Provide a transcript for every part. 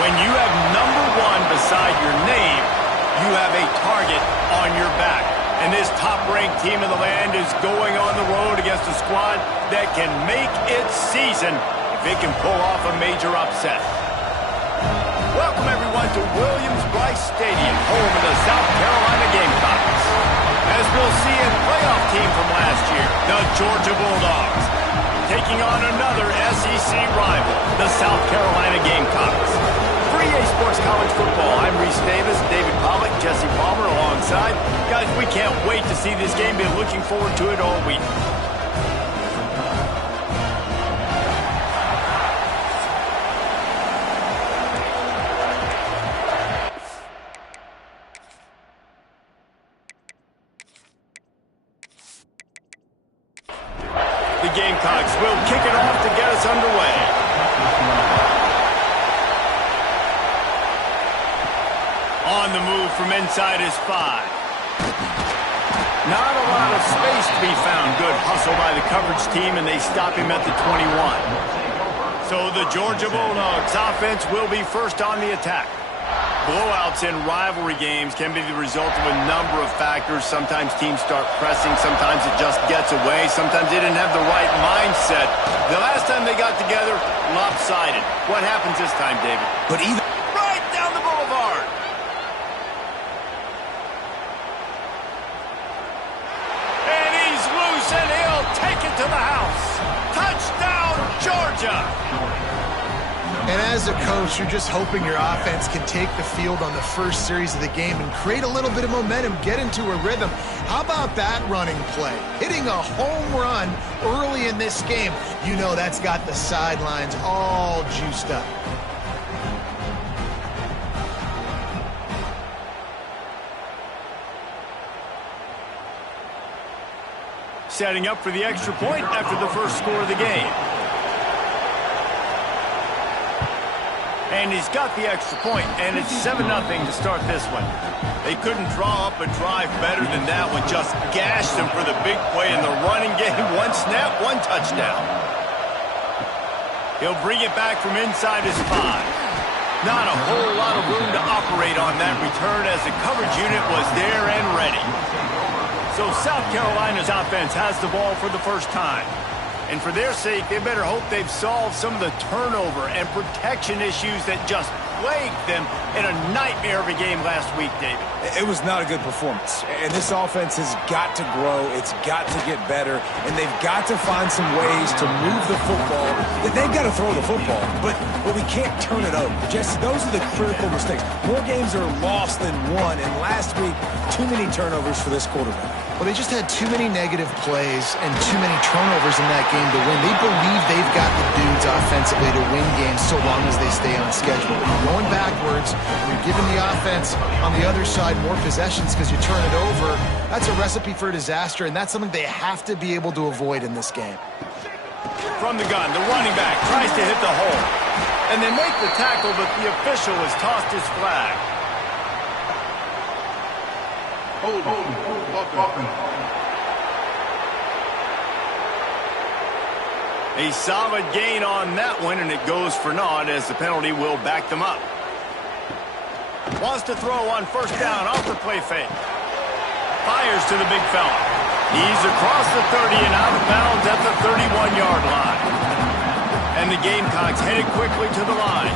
When you have #1 beside your name, you have a target on your back. And this top-ranked team in the land is going on the road against a squad that can make its season if it can pull off a major upset. Welcome, everyone, to Williams-Brice Stadium, home of the South Carolina Gamecocks. As we'll see, a playoff team from last year, the Georgia Bulldogs, taking on another SEC rival, the South Carolina Gamecocks. For EA Sports College Football, I'm Reese Davis, David Pollack, Jesse Palmer alongside. Guys, we can't wait to see this game. Been looking forward to it all week. The Gamecocks will kick it off to get us underway. On the move from inside is 5. Not a lot of space to be found. Good hustle by the coverage team, and they stop him at the 21. So the Georgia Bulldogs offense will be first on the attack. Blowouts in rivalry games can be the result of a number of factors. Sometimes teams start pressing. Sometimes it just gets away. Sometimes they didn't have the right mindset. The last time they got together, lopsided. What happens this time, David? But either right down the boulevard. And he's loose, and he'll take it to the house. Touchdown, Georgia. And as a coach, you're just hoping your offense can take the field on the first series of the game and create a little bit of momentum, get into a rhythm. How about that running play? Hitting a home run early in this game. You know that's got the sidelines all juiced up. Setting up for the extra point after the first score of the game. And he's got the extra point, and it's 7-0 to start this one. They couldn't draw up a drive better than that one. Just gashed them for the big play in the running game. One snap, one touchdown. He'll bring it back from inside his 5. Not a whole lot of room to operate on that return as the coverage unit was there and ready. So South Carolina's offense has the ball for the first time. And for their sake, they better hope they've solved some of the turnover and protection issues that just plagued them in a nightmare of a game last week, David. It was not a good performance. And this offense has got to grow. It's got to get better. And they've got to find some ways to move the football. They've got to throw the football, but we can't turn it over. Jesse, those are the critical mistakes. More games are lost than won. And last week, too many turnovers for this quarterback. Well, they just had too many negative plays and too many turnovers in that game to win. They believe they've got the dudes offensively to win games so long as they stay on schedule. You're going backwards, you're giving the offense on the other side more possessions because you turn it over. That's a recipe for disaster, and that's something they have to be able to avoid in this game. From the gun, the running back tries to hit the hole. And they make the tackle, but the official has tossed his flag. A solid gain on that one, and it goes for naught as the penalty will back them up. Wants to throw on first down off the play fake. Fires to the big fella. He's across the 30 and out of bounds at the 31-yard line. And the Gamecocks headed quickly to the line.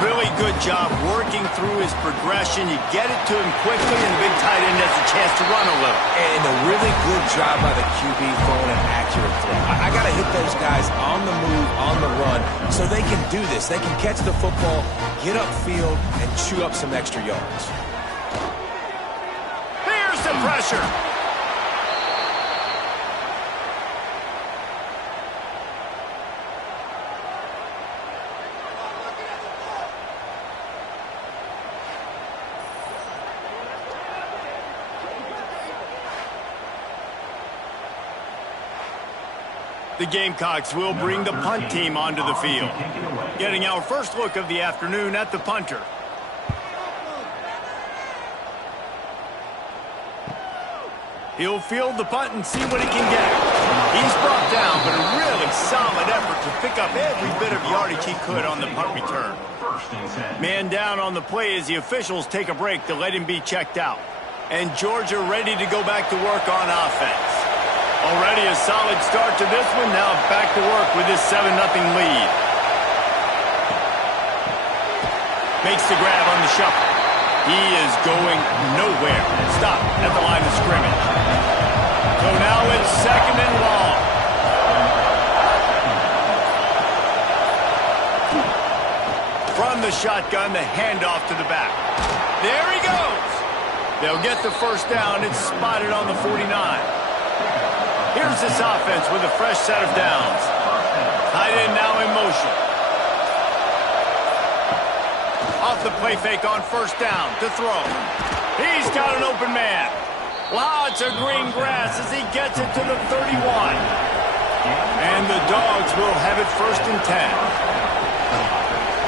Really good job working through his progression. You get it to him quickly, and the big tight end has a chance to run a little. And a really good job by the QB throwing an accurate throw. I got to hit those guys on the move, on the run, so they can do this. They can catch the football, get upfield, and chew up some extra yards. Here's the pressure. The Gamecocks will bring the punt team onto the field. Getting our first look of the afternoon at the punter. He'll field the punt and see what he can get. He's brought down, but a really solid effort to pick up every bit of yardage he could on the punt return. Man down on the play as the officials take a break to let him be checked out. And Georgia ready to go back to work on offense. Already a solid start to this one. Now back to work with this 7-0 lead. Makes the grab on the shuffle. He is going nowhere. Stop at the line of scrimmage. So now it's 2nd and long. From the shotgun, the handoff to the back. There he goes. They'll get the first down. It's spotted on the 49. Here's this offense with a fresh set of downs. Tight end now in motion. Off the play fake on first down to throw. He's got an open man. Lots of green grass as he gets it to the 31. And the Dogs will have it 1st and 10.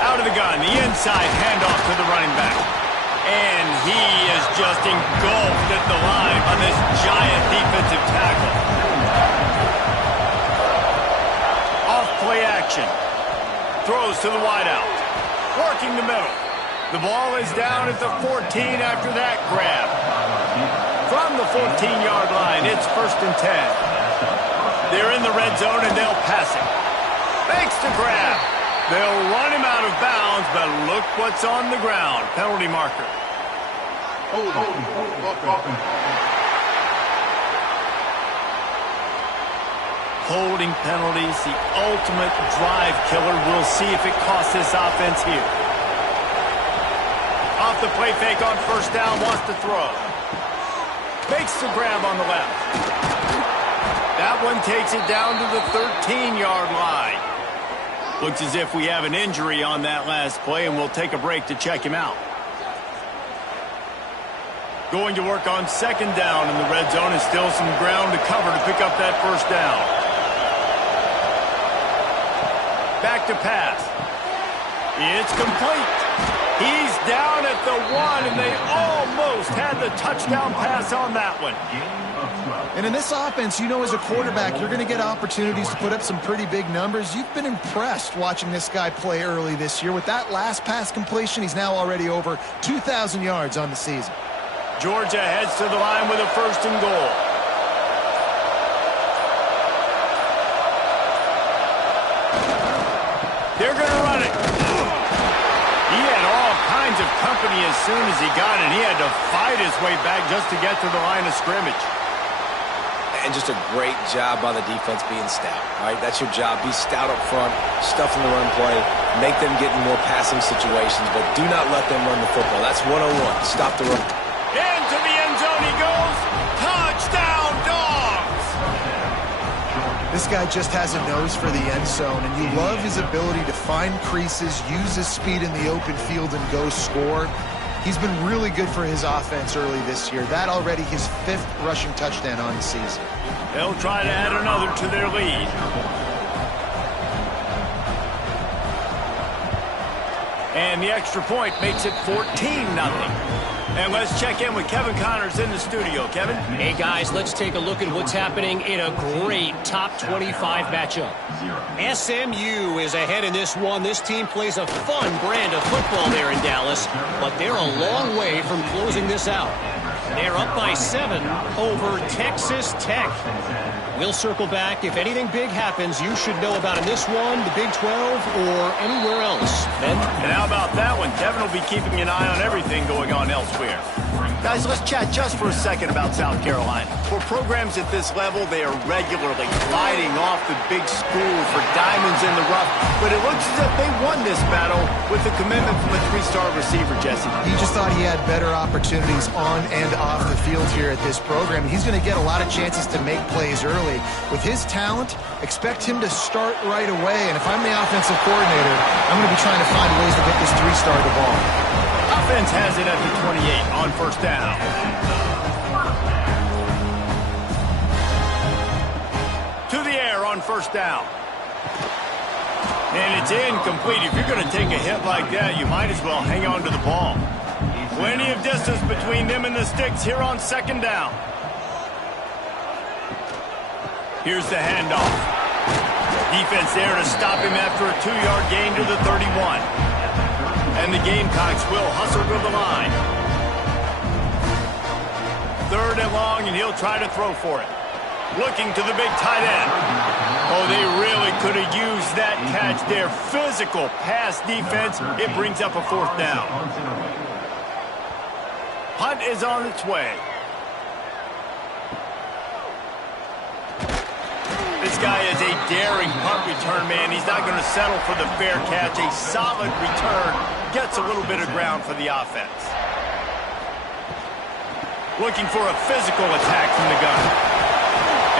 Out of the gun, the inside handoff to the running back. And he is just engulfed at the line on this giant defensive tackle. Off play action. Throws to the wideout. Working the middle. The ball is down at the 14 after that grab. From the 14-yard line, it's 1st and 10. They're in the red zone and they'll pass it. Makes the grab. They'll run him out of bounds, but look what's on the ground. Penalty marker. Holding penalties, the ultimate drive killer. We'll see if it costs this offense here. Off the play fake on first down, wants to throw. Makes the grab on the left. That one takes it down to the 13-yard line. Looks as if we have an injury on that last play, and we'll take a break to check him out. Going to work on 2nd down in the red zone, and still some ground to cover to pick up that first down. Back to pass. It's complete. He's down at the 1, and they almost had the touchdown pass on that one. And in this offense, you know as a quarterback, you're going to get opportunities to put up some pretty big numbers. You've been impressed watching this guy play early this year. With that last pass completion, he's now already over 2,000 yards on the season. Georgia heads to the line with a 1st and goal. They're going to run it. He had all kinds of company as soon as he got it. He had to fight his way back just to get to the line of scrimmage. And just a great job by the defense being stout. All right, that's your job. Be stout up front, stuff in the run play, make them get in more passing situations, but do not let them run the football. That's 101. Stop the run. Into the end zone he goes. Touchdown, Dogs! This guy just has a nose for the end zone, and you love his ability to find creases, use his speed in the open field, and go score. He's been really good for his offense early this year. That already his 5th rushing touchdown on the season. They'll try to add another to their lead. And the extra point makes it 14-0. And let's check in with Kevin Connors in the studio. Kevin? Hey, guys, let's take a look at what's happening in a great top 25 matchup. SMU is ahead in this one. This team plays a fun brand of football there in Dallas, but they're a long way from closing this out. They're up by 7 over Texas Tech. We'll circle back. If anything big happens, you should know about in this one, the Big 12, or anywhere else. Ben? And how about that one? Kevin will be keeping an eye on everything going on elsewhere. Guys, let's chat just for a second about South Carolina. For programs at this level, they are regularly fighting off the big school for diamonds in the rough, but it looks as if they won this battle with the commitment from a 3-star receiver, Jesse. He just thought he had better opportunities on and off the field here at this program. He's going to get a lot of chances to make plays early. With his talent, expect him to start right away, and if I'm the offensive coordinator, I'm going to be trying to find ways to get this 3-star the ball. Offense has it at the 28 on first down. To the air on first down. And it's incomplete. If you're going to take a hit like that, you might as well hang on to the ball. Plenty of distance between them and the sticks here on second down. Here's the handoff. Defense there to stop him after a 2-yard gain to the 31. And the Gamecocks will hustle to the line. 3rd and long, and he'll try to throw for it. Looking to the big tight end. Oh, they really could have used that catch there. Physical pass defense. It brings up a 4th down. Punt is on its way. This guy is a daring punt return man. He's not going to settle for the fair catch. A solid return gets a little bit of ground for the offense. Looking for a physical attack from the gun.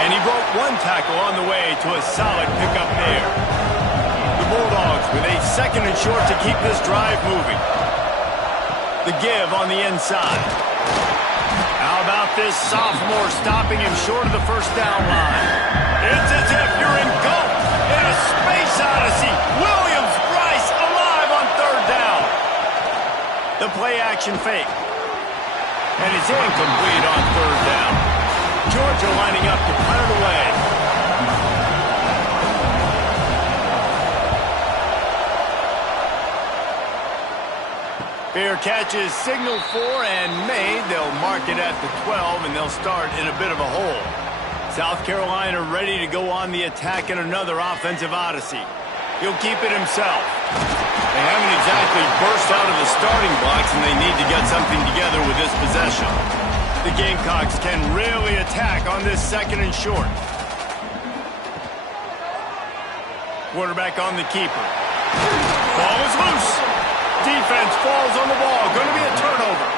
And he broke 1 tackle on the way to a solid pickup there. The Bulldogs with a 2nd and short to keep this drive moving. The give on the inside. How about this sophomore stopping him short of the 1st down line? It's as if you're engulfed in a space odyssey. Williams-Brice alive on 3rd down. The play-action fake. And it's incomplete on 3rd down. Georgia lining up to punt it away. Fair catch is signaled for and made. They'll mark it at the 12, and they'll start in a bit of a hole. South Carolina ready to go on the attack in another offensive odyssey. He'll keep it himself. They haven't exactly burst out of the starting blocks, and they need to get something together with this possession. The Gamecocks can really attack on this 2nd and short. Quarterback on the keeper. Ball is loose. Defense falls on the ball. Going to be a turnover.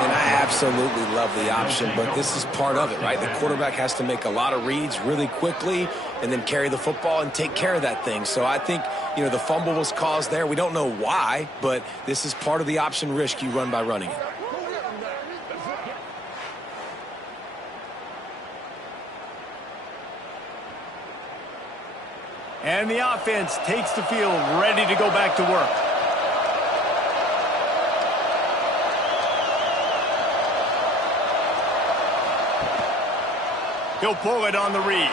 And I absolutely love the option, but this is part of it, right? The quarterback has to make a lot of reads really quickly and then carry the football and take care of that thing. So I think, the fumble was caused there. We don't know why, but this is part of the option risk you run by running it. And the offense takes the field ready to go back to work. He'll pull it on the read.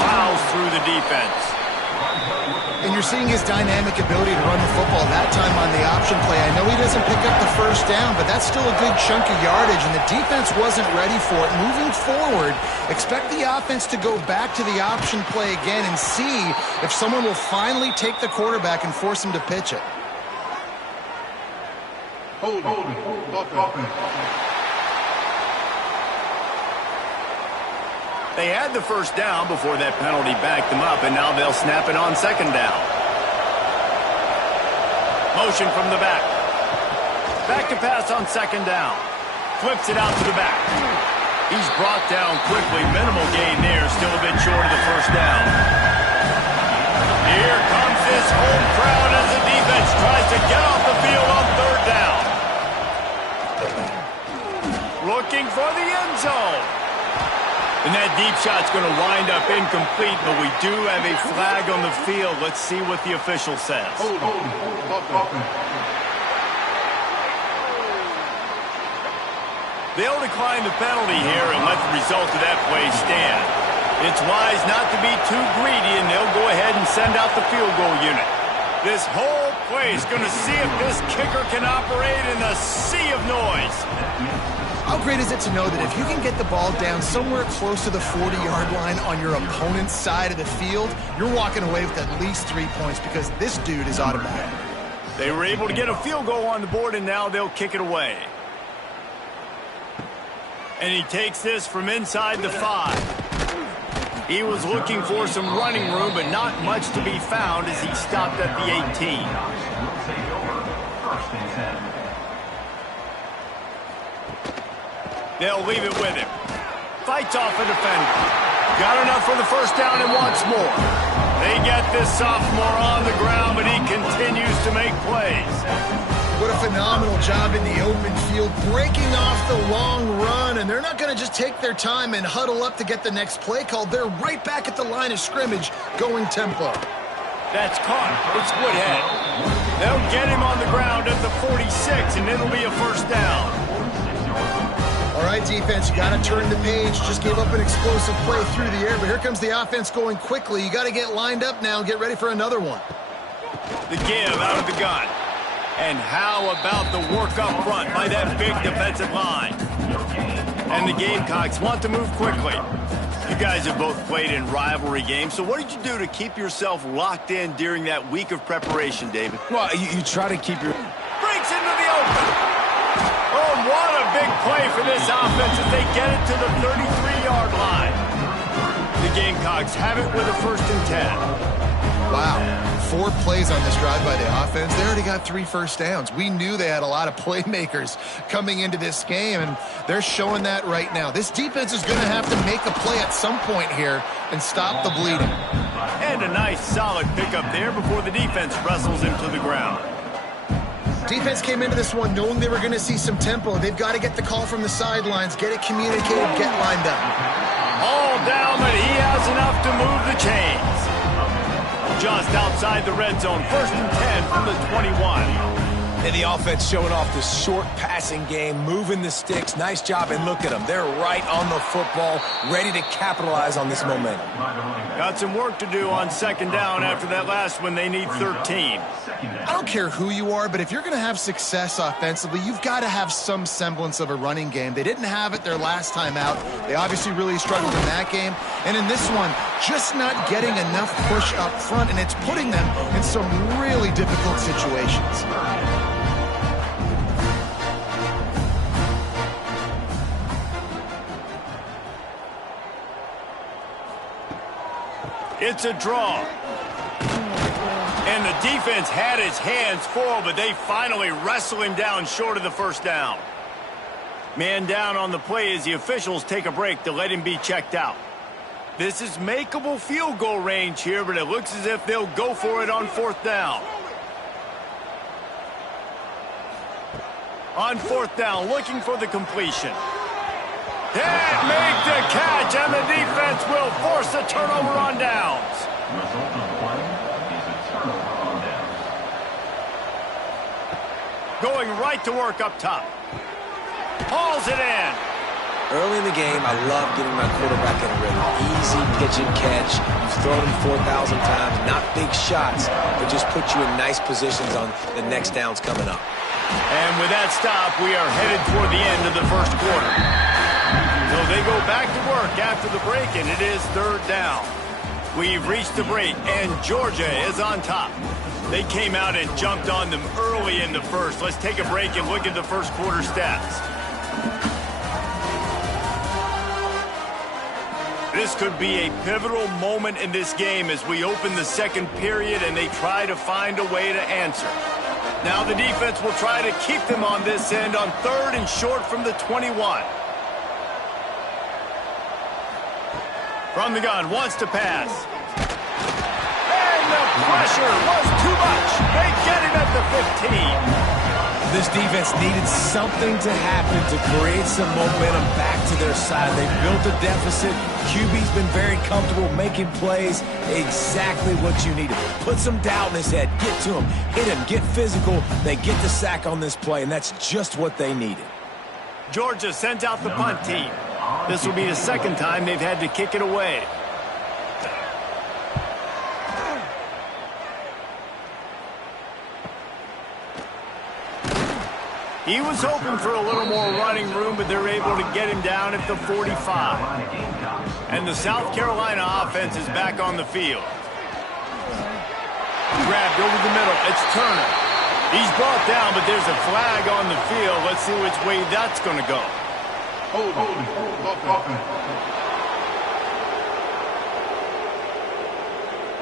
Plows through the defense. And you're seeing his dynamic ability to run the football that time on the option play. I know he doesn't pick up the 1st down, but that's still a good chunk of yardage, and the defense wasn't ready for it. Moving forward, expect the offense to go back to the option play again and see if someone will finally take the quarterback and force him to pitch it. Hold on. They had the 1st down before that penalty backed them up, and now they'll snap it on 2nd down. Motion from the back. Back to pass on 2nd down. Flips it out to the back. He's brought down quickly. Minimal gain there. Still a bit short of the 1st down. Here comes this home crowd as the defense tries to get off the field on 3rd down. Looking for the end zone. And that deep shot's going to wind up incomplete, but we do have a flag on the field. Let's see what the official says. They'll decline the penalty here and let the result of that play stand. It's wise not to be too greedy, and they'll go ahead and send out the field goal unit. This whole play is going to see if this kicker can operate in a sea of noise. How great is it to know that if you can get the ball down somewhere close to the 40-yard line on your opponent's side of the field, you're walking away with at least 3 points because this dude is automatic. They were able to get a field goal on the board, and now they'll kick it away. And he takes this from inside the 5. He was looking for some running room, but not much to be found as he stopped at the 18. They'll leave it with him. Fights off a defender. Got enough for the 1st down and wants more. They get this sophomore on the ground, but he continues to make plays. What a phenomenal job in the open field, breaking off the long run, and they're not going to just take their time and huddle up to get the next play called. They're right back at the line of scrimmage, going tempo. That's caught. It's Woodhead. They'll get him on the ground at the 46, and it'll be a 1st down. All right, defense, you got to turn the page. Just gave up an explosive play through the air, but here comes the offense going quickly. You got to get lined up now and get ready for another one. The give out of the gun. And how about the work up front by that big defensive line? And the Gamecocks want to move quickly. You guys have both played in rivalry games, so what did you do to keep yourself locked in during that week of preparation, David? Well, you try to keep your... Breaks into the open. Oh, what a big play for this offense as they get it to the 33-yard line. The Gamecocks have it with a 1st and 10. Wow. 4 plays on this drive by the offense. They already got 3 first downs. We knew they had a lot of playmakers coming into this game, and they're showing that right now. This defense is going to have to make a play at some point here and stop the bleeding. And a nice, solid pickup there before the defense wrestles him to the ground. Defense came into this one knowing they were going to see some tempo. They've got to get the call from the sidelines, get it communicated, get lined up. All down, but he has enough to move the chains. Just outside the red zone, 1st and 10 from the 21. And the offense showing off the short passing game, moving the sticks. Nice job, and look at them. They're right on the football, ready to capitalize on this momentum. Got some work to do on 2nd down after that last one. They need 13. I don't care who you are, but if you're going to have success offensively, you've got to have some semblance of a running game. They didn't have it their last time out. They obviously really struggled in that game. And in this one, just not getting enough push up front, and it's putting them in some really difficult situations. It's a draw. And the defense had his hands full, but they finally wrestle him down short of the 1st down. Man down on the play as the officials take a break to let him be checked out. This is makeable field goal range here, but it looks as if they'll go for it on 4th down. On 4th down, looking for the completion. Can't make the catch, and the defense will force a turnover on downs. Going right to work up top. Hauls it in. Early in the game, I love getting my quarterback in a rhythm. Easy pitch and catch. You've thrown him 4,000 times. Not big shots, but just put you in nice positions on the next downs coming up. And with that stop, we are headed toward the end of the 1st quarter. So they go back to work after the break, and it is 3rd down. We've reached the break, and Georgia is on top. They came out and jumped on them early in the 1st. Let's take a break and look at the 1st quarter stats. This could be a pivotal moment in this game as we open the 2nd period and they try to find a way to answer. Now the defense will try to keep them on this end on 3rd and short from the 21. From the gun, wants to pass. And the pressure was too much. They get him at the 15. This defense needed something to happen to create some momentum back to their side. They built a deficit. QB's been very comfortable making plays. Exactly what you needed. Put some doubt in his head. Get to him. Hit him. Get physical. They get the sack on this play, and that's just what they needed. Georgia sends out the punt team. This will be the 2nd time they've had to kick it away. He was hoping for a little more running room, but they're able to get him down at the 45. And the South Carolina offense is back on the field. Grabbed over the middle. It's Turner. He's brought down, but there's a flag on the field. Let's see which way that's going to go.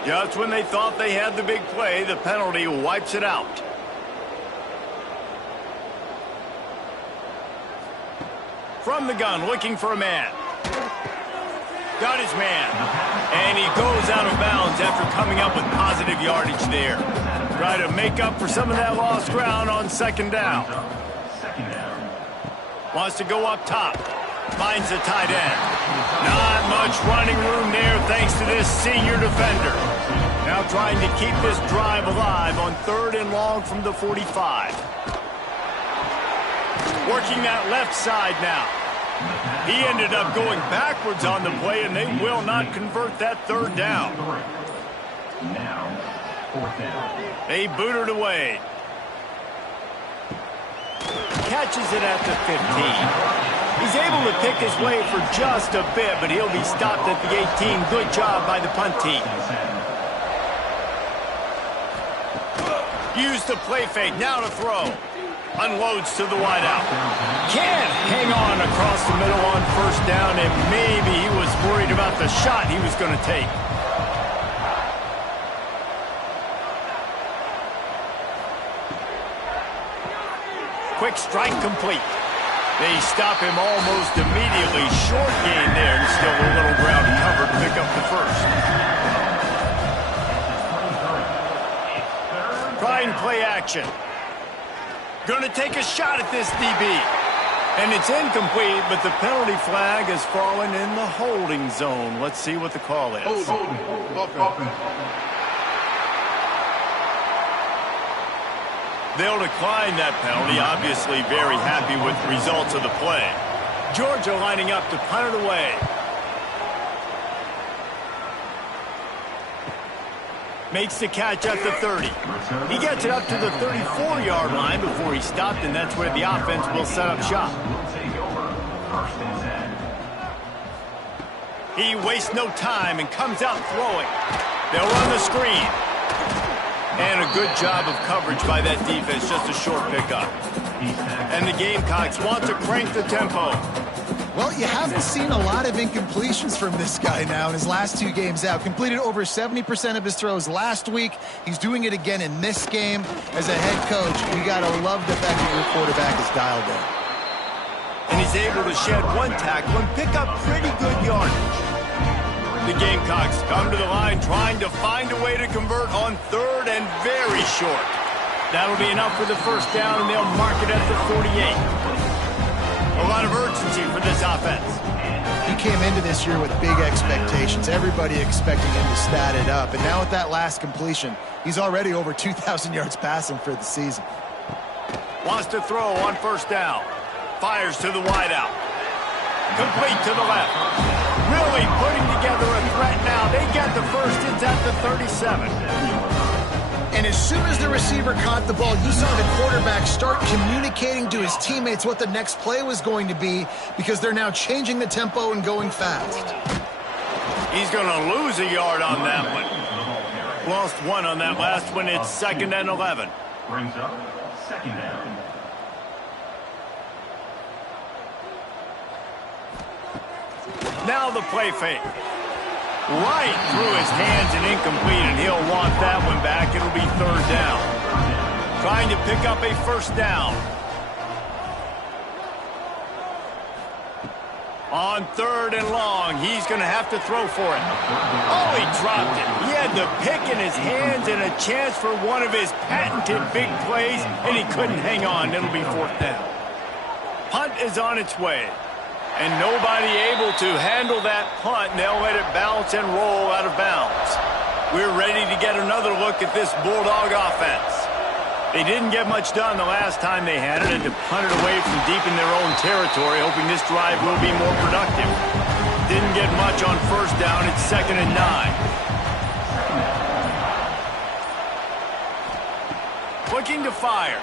Just when they thought they had the big play, the penalty wipes it out. From the gun, looking for a man. Got his man. And he goes out of bounds after coming up with positive yardage there. Try to make up for some of that lost ground on 2nd down. Wants to go up top. Finds the tight end. Not much running room there thanks to this senior defender. Now trying to keep this drive alive on 3rd and long from the 45. Working that left side now. He ended up going backwards on the play, and they will not convert that third down. Now, fourth down. They boot it away. Catches it at the 15. He's able to pick his way for just a bit, but he'll be stopped at the 18. Good job by the punt team. Use the play fake, now to throw. Unloads to the wideout. Can't hang on across the middle on first down, and maybe he was worried about the shot he was going to take. Quick strike complete. They stop him almost immediately. Short gain there, and still a little ground covered to pick up the first. Trying play action. Going to take a shot at this DB. And it's incomplete, but the penalty flag has fallen in the holding zone. Let's see what the call is. They'll decline that penalty, obviously very happy with the results of the play. Georgia lining up to punt it away. Makes the catch at the 30. He gets it up to the 34-yard line before he's stopped, and that's where the offense will set up shop. He wastes no time and comes out throwing. They'll run the screen. And a good job of coverage by that defense, just a short pickup. And the Gamecocks want to crank the tempo. Well, you haven't seen a lot of incompletions from this guy now in his last 2 games out. Completed over 70% of his throws last week. He's doing it again in this game. As a head coach, you got to love the fact that your quarterback is dialed in. And he's able to shed one tackle and pick up pretty good yardage. The Gamecocks come to the line trying to find a way to convert on third and very short. That'll be enough for the first down, and they'll mark it at the 48. A lot of urgency for this offense. He came into this year with big expectations. Everybody expecting him to stat it up. And now with that last completion, he's already over 2,000 yards passing for the season. Wants to throw on first down. Fires to the wideout. Complete to the left. Really putting together a threat now. They get the first. It's at the 37. And as soon as the receiver caught the ball, you saw the quarterback start communicating to his teammates what the next play was going to be, because they're now changing the tempo and going fast. He's going to lose a yard on that one. Lost one on that last one. It's 2nd and 11. Brings up 2nd down. Now the play fake. Right through his hands and incomplete, and he'll want that one back. It'll be 3rd down. Trying to pick up a first down. On 3rd and long, he's going to have to throw for it. Oh, he dropped it. He had the pick in his hands and a chance for one of his patented big plays, and he couldn't hang on. It'll be 4th down. Punt is on its way. And nobody able to handle that punt, and they'll let it bounce and roll out of bounds. We're ready to get another look at this Bulldog offense. They didn't get much done the last time they had it, and to punt it away from deep in their own territory, hoping this drive will be more productive. Didn't get much on first down. It's 2nd and 9. Looking to fire.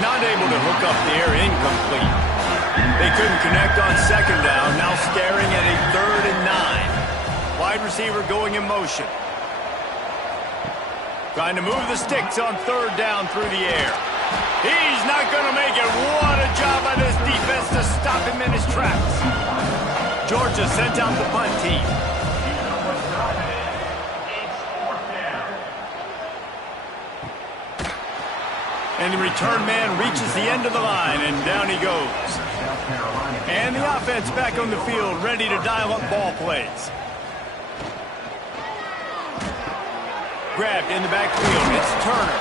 Not able to hook up there, incomplete. They couldn't connect on 2nd down, now staring at a 3rd and 9. Wide receiver going in motion. Trying to move the sticks on 3rd down through the air. He's not going to make it. What a job by this defense to stop him in his tracks. Georgia sent out the punt team. And the return man reaches the end of the line, and down he goes. And the offense back on the field, ready to dial up ball plays. Grabbed in the backfield, it's Turner.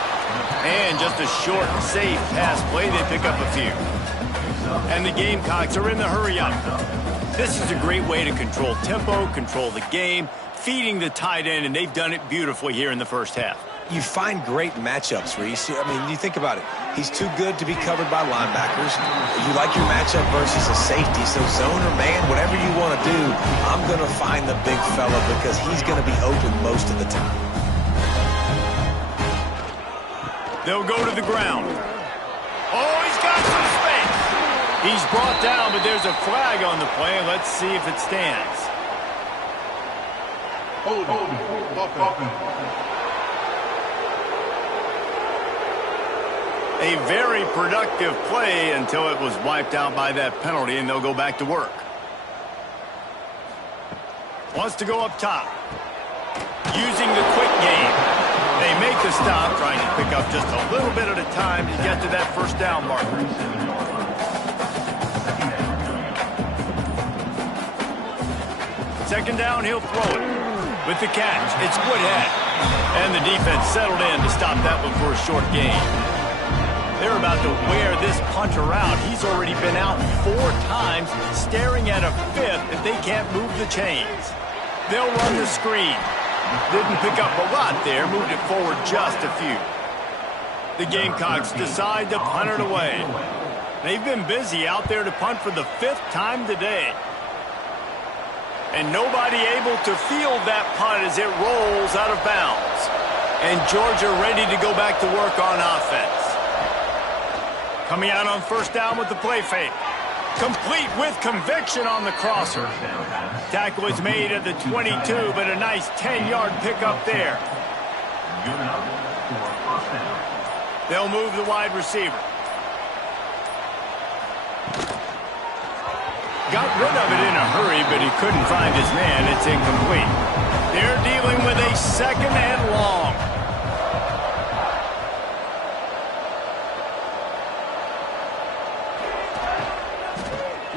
And just a short, safe pass play, they pick up a few. And the Gamecocks are in the hurry-up. This is a great way to control tempo, control the game, feeding the tight end, and they've done it beautifully here in the first half. You find great matchups, Reese. I mean, you think about it. He's too good to be covered by linebackers. You like your matchup versus a safety, so zone or man, whatever you want to do, I'm going to find the big fella because he's going to be open most of the time. They'll go to the ground. Oh, he's got some space. He's brought down, but there's a flag on the play. Let's see if it stands. A very productive play until it was wiped out by that penalty, and they'll go back to work. Wants to go up top. Using the quick game. They make the stop, trying to pick up just a little bit at a time to get to that first down marker. Second down, he'll throw it. With the catch, it's Woodhead. And the defense settled in to stop that one for a short gain. They're about to wear this punter out. He's already been out 4 times, staring at a 5th if they can't move the chains. They'll run the screen. Didn't pick up a lot there, moved it forward just a few. The Gamecocks decide to punt it away. They've been busy out there to punt for the 5th time today. And nobody able to field that punt as it rolls out of bounds. And Georgia ready to go back to work on offense. Coming out on first down with the play fake. Complete with conviction on the crosser. Tackle is made at the 22, but a nice 10-yard pickup there. They'll move the wide receiver. Got rid of it in a hurry, but he couldn't find his man. It's incomplete. They're dealing with a second and long.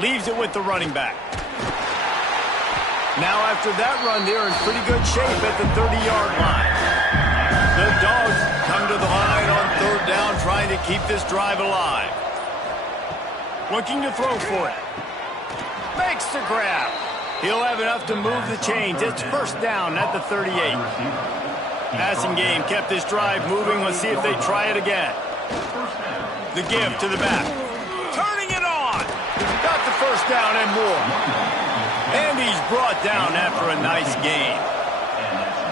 Leaves it with the running back. Now after that run, they're in pretty good shape at the 30-yard line. The Dogs come to the line on third down, trying to keep this drive alive. Looking to throw for it. Makes the grab. He'll have enough to move the chains. It's first down at the 38. Passing game kept this drive moving. Let's see if they try it again. The give to the back. Turning it on. Got the first down and more. And he's brought down after a nice gain.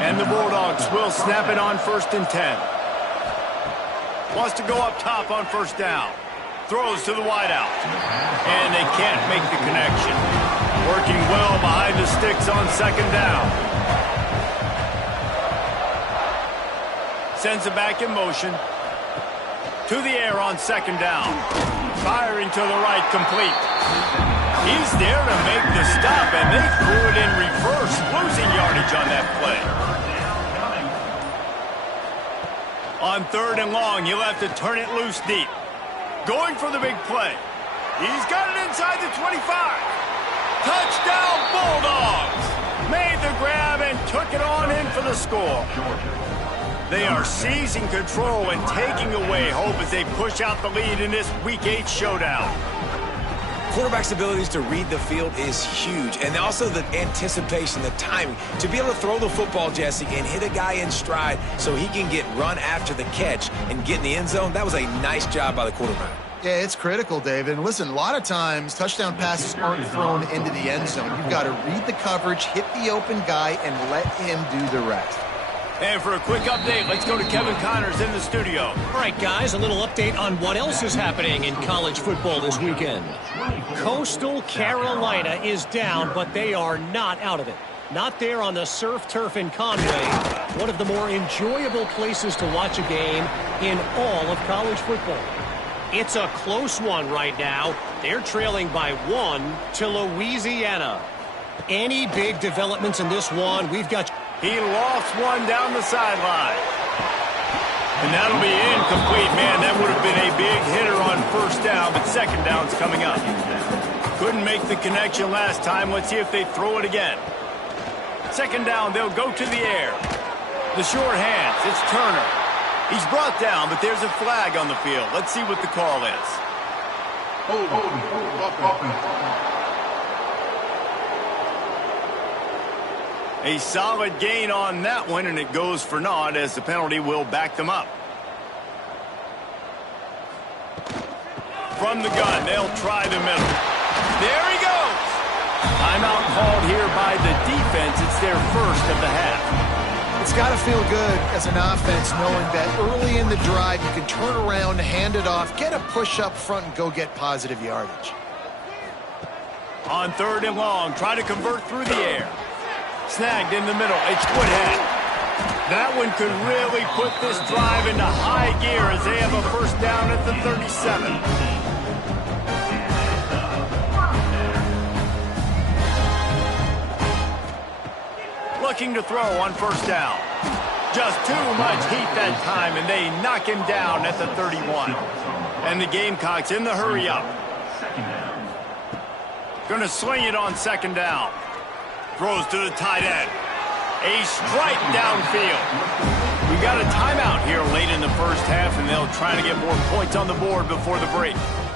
And the Bulldogs will snap it on first and 10. Wants to go up top on first down. Throws to the wideout. And they can't make the connection. Working well behind the sticks on second down. Sends it back in motion. To the air on second down. Firing to the right, complete. He's there to make the stop, and they threw it in reverse, losing yardage on that play. On third and long, he'll have to turn it loose deep. Going for the big play. He's got it inside the 25. Touchdown, Bulldogs! Made the grab and took it on in for the score. They are seizing control and taking away hope as they push out the lead in this Week 8 showdown. Quarterback's abilities to read the field is huge, and also the anticipation, the timing. To be able to throw the football, Jesse, and hit a guy in stride so he can get run after the catch and get in the end zone, that was a nice job by the quarterback. Yeah, it's critical, David. And listen, a lot of times touchdown passes aren't thrown into the end zone. You've got to read the coverage, hit the open guy, and let him do the rest. And for a quick update, let's go to Kevin Connors in the studio. All right, guys, a little update on what else is happening in college football this weekend. Coastal Carolina is down, but they are not out of it. Not there on the surf turf in Conway, one of the more enjoyable places to watch a game in all of college football. It's a close one right now. They're trailing by 1 to Louisiana. Any big developments in this one? We've got... He lost one down the sideline. And that'll be incomplete. Man, that would have been a big hitter on first down, but second down's coming up. Couldn't make the connection last time. Let's see if they throw it again. Second down, they'll go to the air. The short hands, it's Turner. He's brought down, but there's a flag on the field. Let's see what the call is. A solid gain on that one, and it goes for naught as the penalty will back them up. From the gun, they'll try the middle. There he goes! Timeout called here by the defense. It's their first of the half. It's got to feel good as an offense knowing that early in the drive you can turn around, hand it off, get a push up front, and go get positive yardage. On 3rd and long, try to convert through the air. Snagged in the middle. It's Woodhead. That one could really put this drive into high gear as they have a first down at the 37. Looking to throw on first down. Just too much heat that time, and they knock him down at the 31. And the Gamecocks in the hurry up. Going to sling it on 2nd down. Throws to the tight end. A strike downfield. We got a timeout here late in the first half, and they'll try to get more points on the board before the break.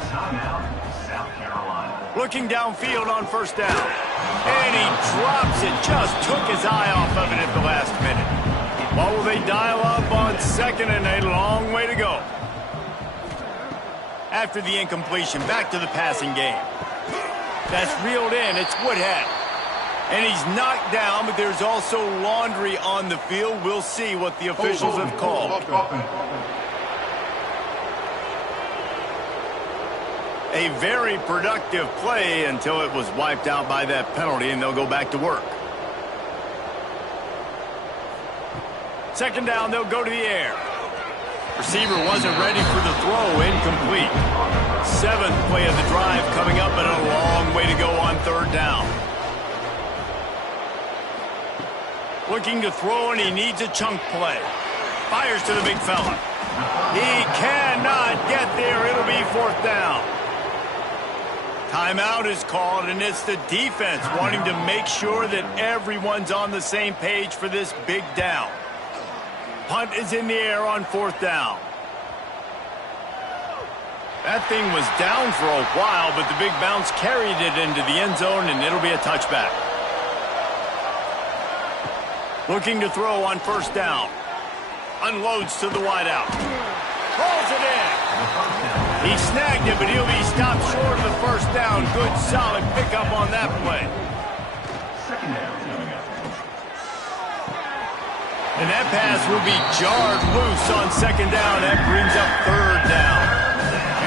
Timeout, South Carolina. Looking downfield on first down. And he drops it. Just took his eye off of it at the last minute. What will they dial up on 2nd and a long way to go? After the incompletion, back to the passing game. That's reeled in. It's Woodhead. And he's knocked down, but there's also laundry on the field. We'll see what the officials have called. A very productive play until it was wiped out by that penalty, and they'll go back to work. 2nd down, they'll go to the air. Receiver wasn't ready for the throw, incomplete. 7th play of the drive coming up, and a long way to go on 3rd down. Looking to throw, and he needs a chunk play. Fires to the big fella. He cannot get there. It'll be 4th down. Timeout is called, and it's the defense wanting to make sure that everyone's on the same page for this big down. Punt is in the air on 4th down. That thing was down for a while, but the big bounce carried it into the end zone, and it'll be a touchback. Looking to throw on 1st down. Unloads to the wideout. Pulls it in. He snagged it, but he'll be stopped short of the 1st down. Good, solid pickup on that play. 2nd down coming up. And that pass will be jarred loose on 2nd down. That brings up 3rd down.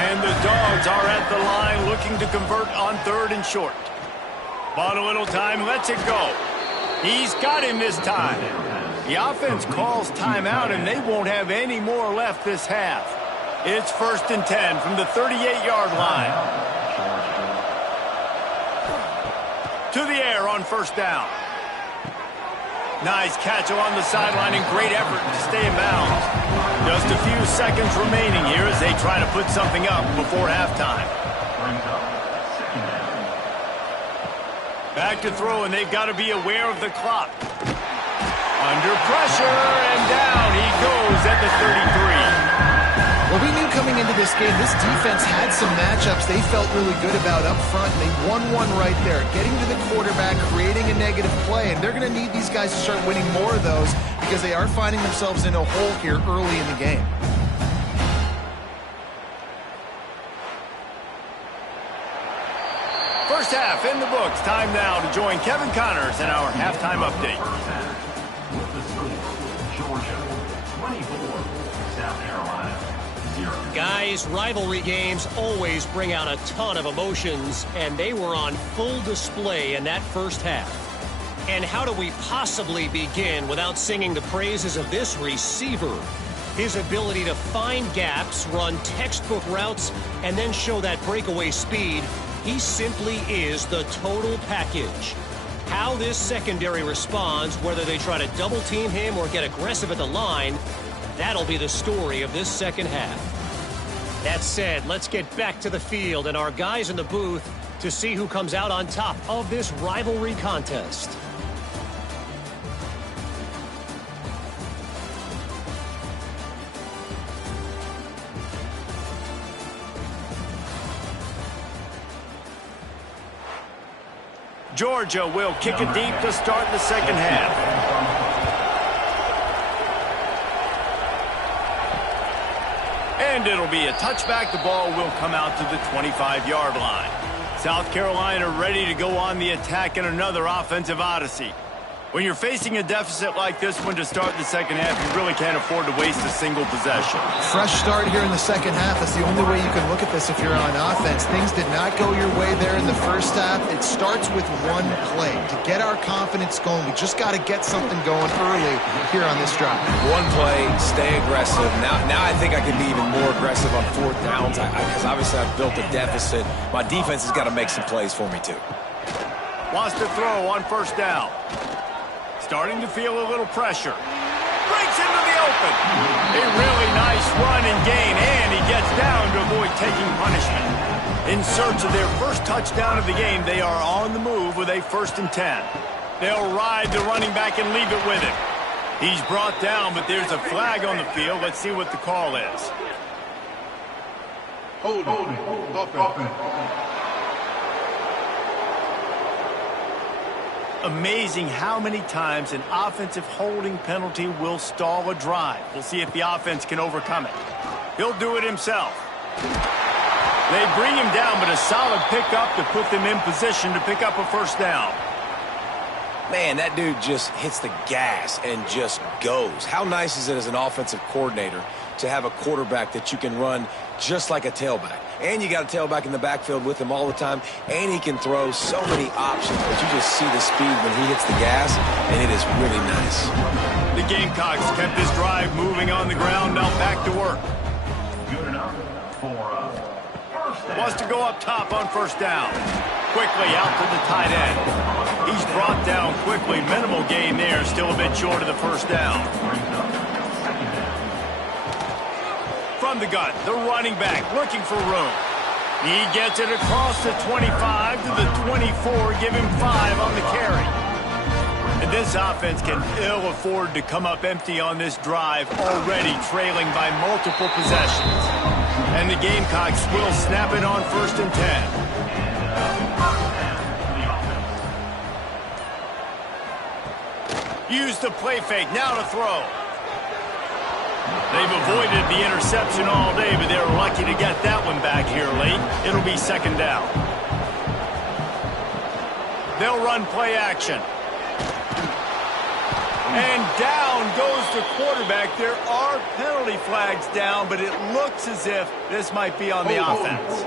And the Dogs are at the line looking to convert on 3rd and short. Bought a little time, lets it go. He's got him this time. The offense calls timeout, and they won't have any more left this half. It's 1st and 10 from the 38-yard line. To the air on 1st down. Nice catch along the sideline and great effort to stay in bounds. Just a few seconds remaining here as they try to put something up before halftime. Back to throw, and they've got to be aware of the clock. Under pressure, and down he goes at the 33. Well, we knew coming into this game, this defense had some matchups they felt really good about up front. They won one right there, getting to the quarterback, creating a negative play, and they're going to need these guys to start winning more of those because they are finding themselves in a hole here early in the game. First half in the books. Time now to join Kevin Connors in our halftime update. With the score, Georgia 24, South Carolina 0. Guys, rivalry games always bring out a ton of emotions, and they were on full display in that first half. And how do we possibly begin without singing the praises of this receiver? His ability to find gaps, run textbook routes, and then show that breakaway speed. He simply is the total package. How this secondary responds, whether they try to double team him or get aggressive at the line, that'll be the story of this second half. That said, let's get back to the field and our guys in the booth to see who comes out on top of this rivalry contest. Georgia will kick it deep to start the second half. And it'll be a touchback. The ball will come out to the 25-yard line. South Carolina ready to go on the attack in another offensive odyssey. When you're facing a deficit like this one to start the second half, you really can't afford to waste a single possession. Fresh start here in the second half. That's the only way you can look at this if you're on offense. Things did not go your way there in the first half. It starts with one play. To get our confidence going, we just got to get something going early here on this drive. One play, stay aggressive. Now I think I can be even more aggressive on fourth downs because obviously I've built a deficit. My defense has got to make some plays for me too. Wants to throw on first down. Starting to feel a little pressure. Breaks into the open. A really nice run and gain, and he gets down to avoid taking punishment. In search of their first touchdown of the game, they are on the move with a 1st and 10. They'll ride the running back and leave it with him. He's brought down, but there's a flag on the field. Let's see what the call is. Holding. Offense. Amazing how many times an offensive holding penalty will stall a drive. We'll see if the offense can overcome it. He'll do it himself. They bring him down, but a solid pickup to put them in position to pick up a first down. Man, that dude just hits the gas and just goes. How nice is it as an offensive coordinator to have a quarterback that you can run just like a tailback? And you got a tailback in the backfield with him all the time, and he can throw so many options, but you just see the speed when he hits the gas, and it is really nice. The Gamecocks kept this drive moving on the ground, now back to work. Good enough for first down. Wants to go up top on first down. Quickly out to the tight end. He's brought down quickly. Minimal gain there, still a bit short of the first down. From the gun, the running back looking for room. He gets it across the 25 to the 24, give him 5 on the carry. And this offense can ill afford to come up empty on this drive, already trailing by multiple possessions. And the Gamecocks will snap it on 1st and 10. Use the play fake, now to throw. They've avoided the interception all day, but they're lucky to get that one back here late. It'll be 2nd down. They'll run play action. And down goes the quarterback. There are penalty flags down, but it looks as if this might be on the offense.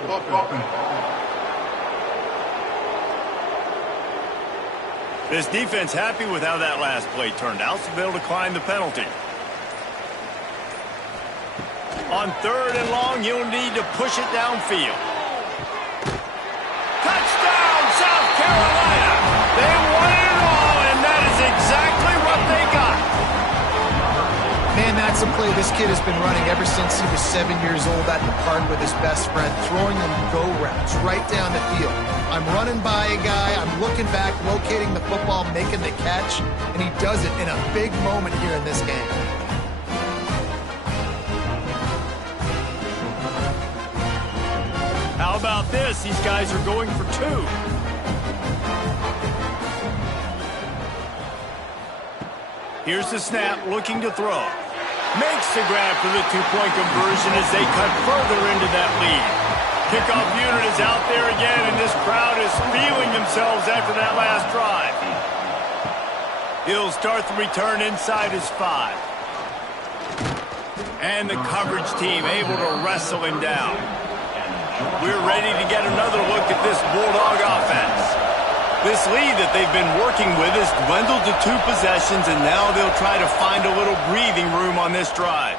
This defense happy with how that last play turned out, so they'll decline the penalty. On 3rd and long, you'll need to push it downfield. Touchdown, South Carolina! They won it all, and that is exactly what they got. Man, that's a play this kid has been running ever since he was 7 years old at the park with his best friend, throwing them go routes right down the field. I'm running by a guy, I'm looking back, locating the football, making the catch, and he does it in a big moment here in this game. How about this? These guys are going for 2. Here's the snap, looking to throw. Makes the grab for the 2-point conversion as they cut further into that lead. Kickoff unit is out there again, and this crowd is feeling themselves after that last drive. He'll start the return inside his 5. And the coverage team able to wrestle him down. We're ready to get another look at this Bulldog offense. This lead that they've been working with has dwindled to 2 possessions, and now they'll try to find a little breathing room on this drive.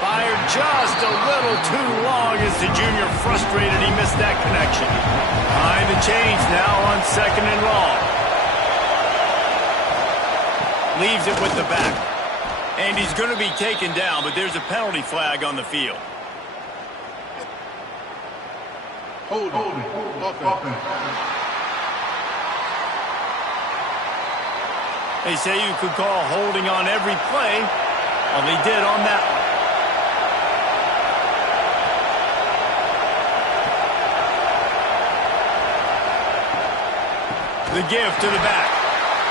Fired just a little too long as the junior frustrated he missed that connection. Behind the chains now on 2nd and long. Leaves it with the back. And he's going to be taken down, but there's a penalty flag on the field. Holding. Offense. They say you could call holding on every play. Well, they did on that one. The give to the back.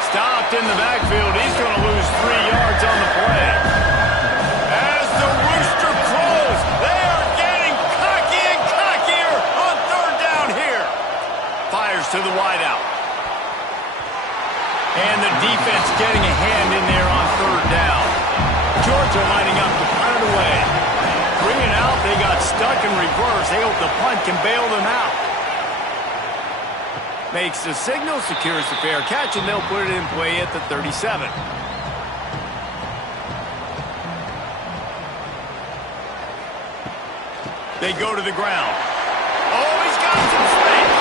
Stopped in the backfield. He's going to lose 3 yards on the play. As the Rooster crows, they are getting cocky and cockier on third down here. Fires to the wideout. And the defense getting a hand in there on third down. Georgia lining up to punt it away. 3 and out, they got stuck in reverse. They hope the punt can bail them out. Makes the signal, secures the fair catch, and they'll put it in play at the 37. They go to the ground. Oh, he's got some space.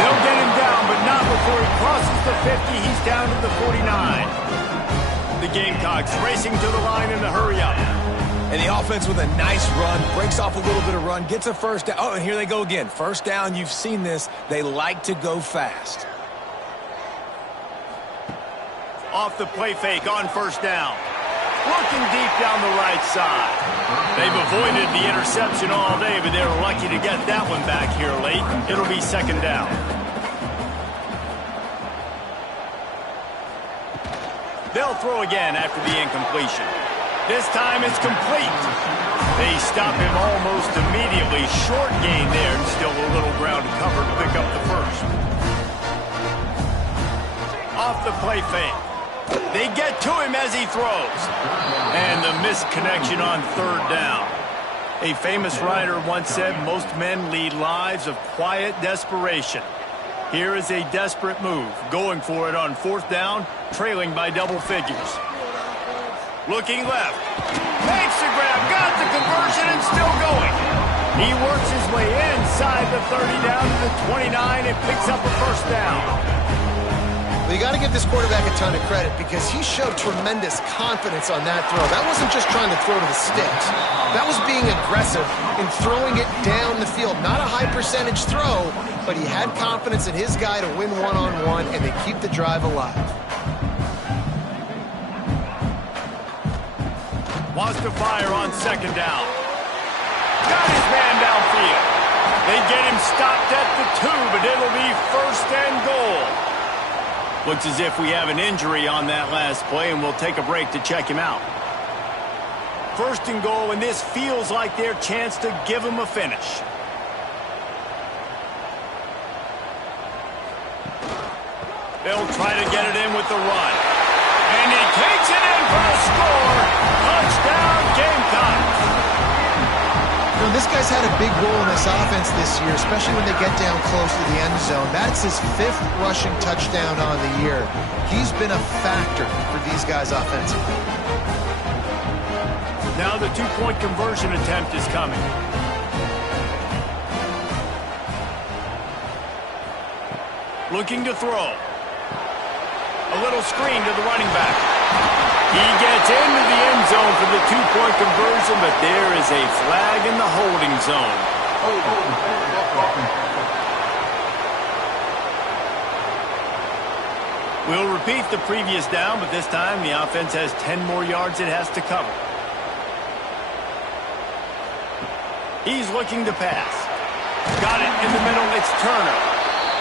They'll get him down, but not before he crosses the 50. He's down to the 49. The Gamecocks racing to the line in a hurry-up. And the offense with a nice run, breaks off a little bit of run, gets a first down. Oh, and here they go again. First down, you've seen this. They like to go fast. Off the play fake on first down. Working deep down the right side. They've avoided the interception all day, but they were lucky to get that one back here late. It'll be second down. They'll throw again after the incompletion. This time it's complete. They stop him almost immediately. Short gain there, and still a little ground to cover to pick up the first. Off the play fake. They get to him as he throws. And the missed connection on third down. A famous writer once said, most men lead lives of quiet desperation. Here is a desperate move, going for it on fourth down, trailing by double figures. Looking left. Makes the grab, got the conversion, and still going. He works his way inside the 30 down to the 29 and picks up a first down. Well, you got to give this quarterback a ton of credit because he showed tremendous confidence on that throw. That wasn't just trying to throw to the sticks. That was being aggressive in throwing it down the field. Not a high percentage throw, but he had confidence in his guy to win one-on-one, and they keep the drive alive. Wants to fire on second down. Got his man downfield. They get him stopped at the 2, but it'll be first and goal. Looks as if we have an injury on that last play, and we'll take a break to check him out. First and goal, and this feels like their chance to give him a finish. They'll try to get it in with the run. And he takes it in for a score. Touchdown, Gamecocks. You know, this guy's had a big role in this offense this year, especially when they get down close to the end zone. That's his 5th rushing touchdown on the year. He's been a factor for these guys offensively. Now the 2-point conversion attempt is coming. Looking to throw. A little screen to the running back. He gets into the end zone for the 2-point conversion, but there is a flag in the holding zone. We'll repeat the previous down, but this time the offense has 10 more yards it has to cover. He's looking to pass. Got it in the middle. It's Turner.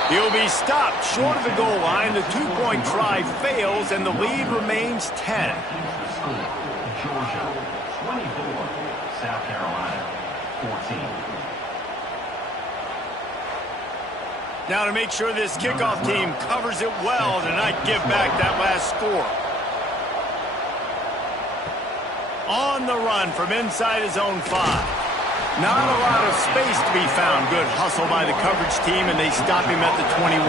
He'll be stopped short of the goal line. The 2-point try fails, and the lead remains 10. Georgia 24, South Carolina 14. Now to make sure this kickoff team covers it well to not give back that last score. On the run from inside his own 5. Not a lot of space to be found. Good hustle by the coverage team, and they stop him at the 21.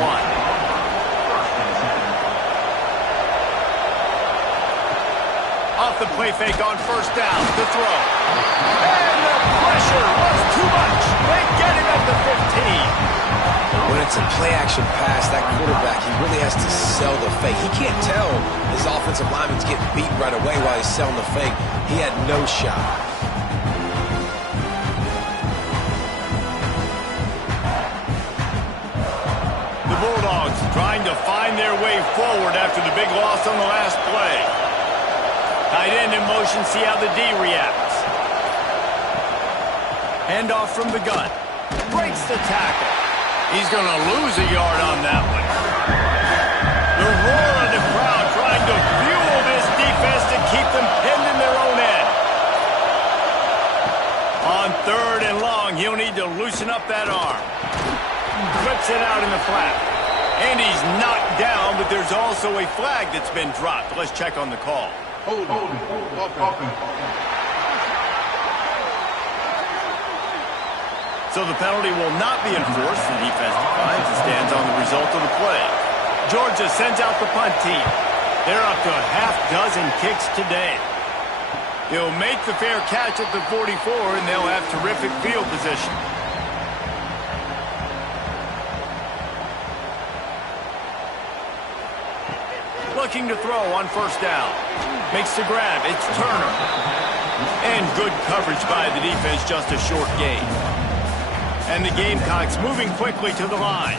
Off the play fake on first down. The throw. And the pressure was too much. They get him at the 15. When it's a play-action pass, that quarterback, he really has to sell the fake. He can't tell his offensive lineman's getting beat right away while he's selling the fake. He had no shot. Bulldogs trying to find their way forward after the big loss on the last play. Tight end in motion, see how the D reacts. Handoff from the gun. Breaks the tackle. He's going to lose a yard on that one. The roar of the crowd trying to fuel this defense to keep them pinned in their own end. On 3rd and long, he'll need to loosen up that arm. Flips it out in the flat. And he's knocked down, but there's also a flag that's been dropped. Let's check on the call. Hold offense. So the penalty will not be enforced. The defense defines and stands on the result of the play. Georgia sends out the punt team. They're up to a half-dozen kicks today. He'll make the fair catch at the 44, and they'll have terrific field position. Looking to throw on 1st down. Makes the grab. It's Turner. And good coverage by the defense, just a short gain. And the Gamecocks moving quickly to the line.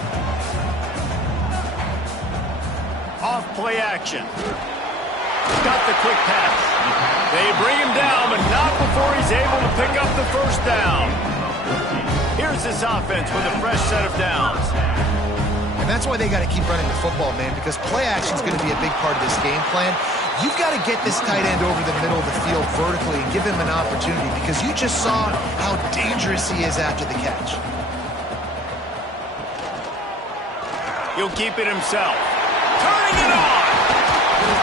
Off play action. Got the quick pass. They bring him down, but not before he's able to pick up the 1st down. Here's this offense with a fresh set of downs. And that's why they got to keep running the football, man, because play action is going to be a big part of this game plan. You've got to get this tight end over the middle of the field vertically and give him an opportunity, because you just saw how dangerous he is after the catch. He'll keep it himself. Turning it on!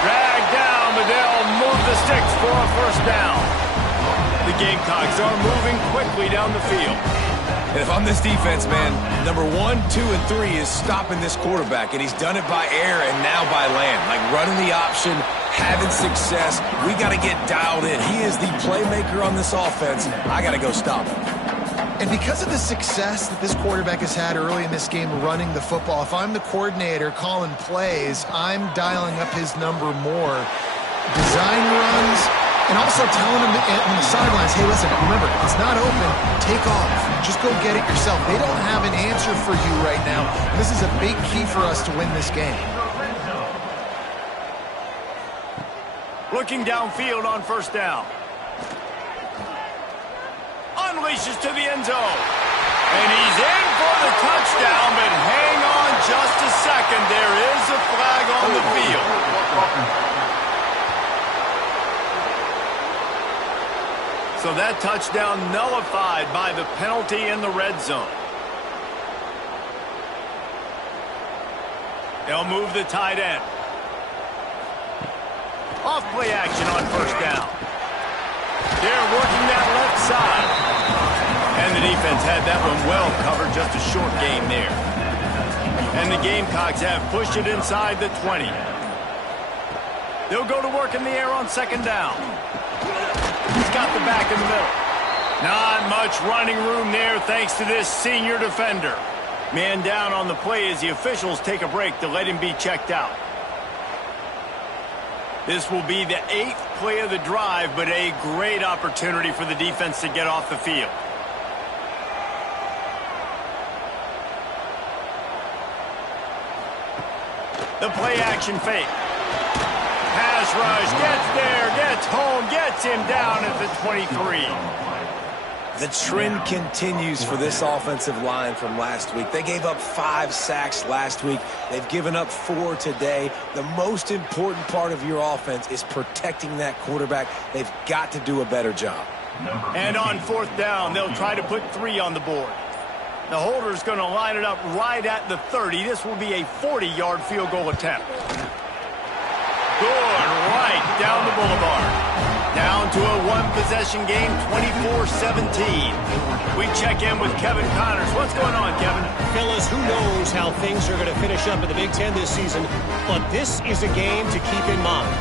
Dragged down, but they'll move the sticks for a 1st down. The Gamecocks are moving quickly down the field. And if I'm this defense, man, number 1, 2, and 3 is stopping this quarterback, and he's done it by air and now by land. Like running the option, having success. We got to get dialed in. He is the playmaker on this offense. I got to go stop him. And because of the success that this quarterback has had early in this game running the football, if I'm the coordinator calling plays, I'm dialing up his number more. Design runs, and also telling him on the sidelines, hey, listen, remember, it's not open, take off. Just go get it yourself. They don't have an answer for you right now. And this is a big key for us to win this game. Looking downfield on 1st down. Unleashes to the end zone. And he's in for the touchdown, but hang on just a second. There is a flag on the field. So that touchdown nullified by the penalty in the red zone. They'll move the tight end. Off play action on 1st down. They're working that left side. And the defense had that one well covered, just a short gain there. And the Gamecocks have pushed it inside the 20. They'll go to work in the air on 2nd down. He's got the back in the middle. Not much running room there thanks to this senior defender. Man down on the play as the officials take a break to let him be checked out. This will be the 8th play of the drive, but a great opportunity for the defense to get off the field. The play action fake. Pass rush, gets there, gets home, gets him down at the 23. The trend continues for this offensive line from last week. They gave up 5 sacks last week. They've given up 4 today. The most important part of your offense is protecting that quarterback. They've got to do a better job. And on 4th down, they'll try to put 3 on the board. The holder's going to line it up right at the 30. This will be a 40-yard field goal attempt. Good, right down the boulevard. Down to a 1-possession game, 24-17. We check in with Kevin Connors. What's going on, Kevin? Fellas, who knows how things are going to finish up in the Big Ten this season, but this is a game to keep in mind.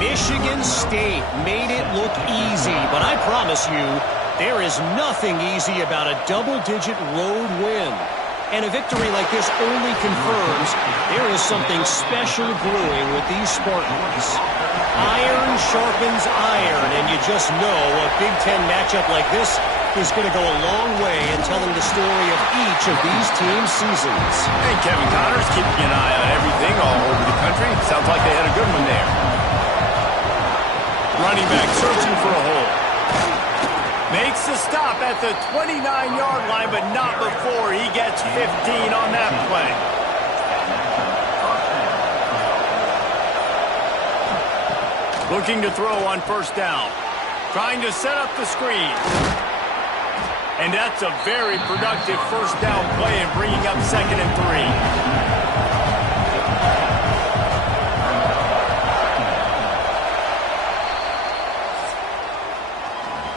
Michigan State made it look easy, but I promise you, there is nothing easy about a double-digit road win. And a victory like this only confirms there is something special brewing with these Spartans. Iron sharpens iron, and you just know a Big Ten matchup like this is going to go a long way in telling the story of each of these teams' seasons. Hey, Kevin Connors, keeping an eye on everything all over the country. Sounds like they had a good one there. Running back searching for a hole. Makes the stop at the 29-yard line, but not before he gets 15 on that play. Looking to throw on first down. Trying to set up the screen. And that's a very productive first down play and bringing up 2nd and 3.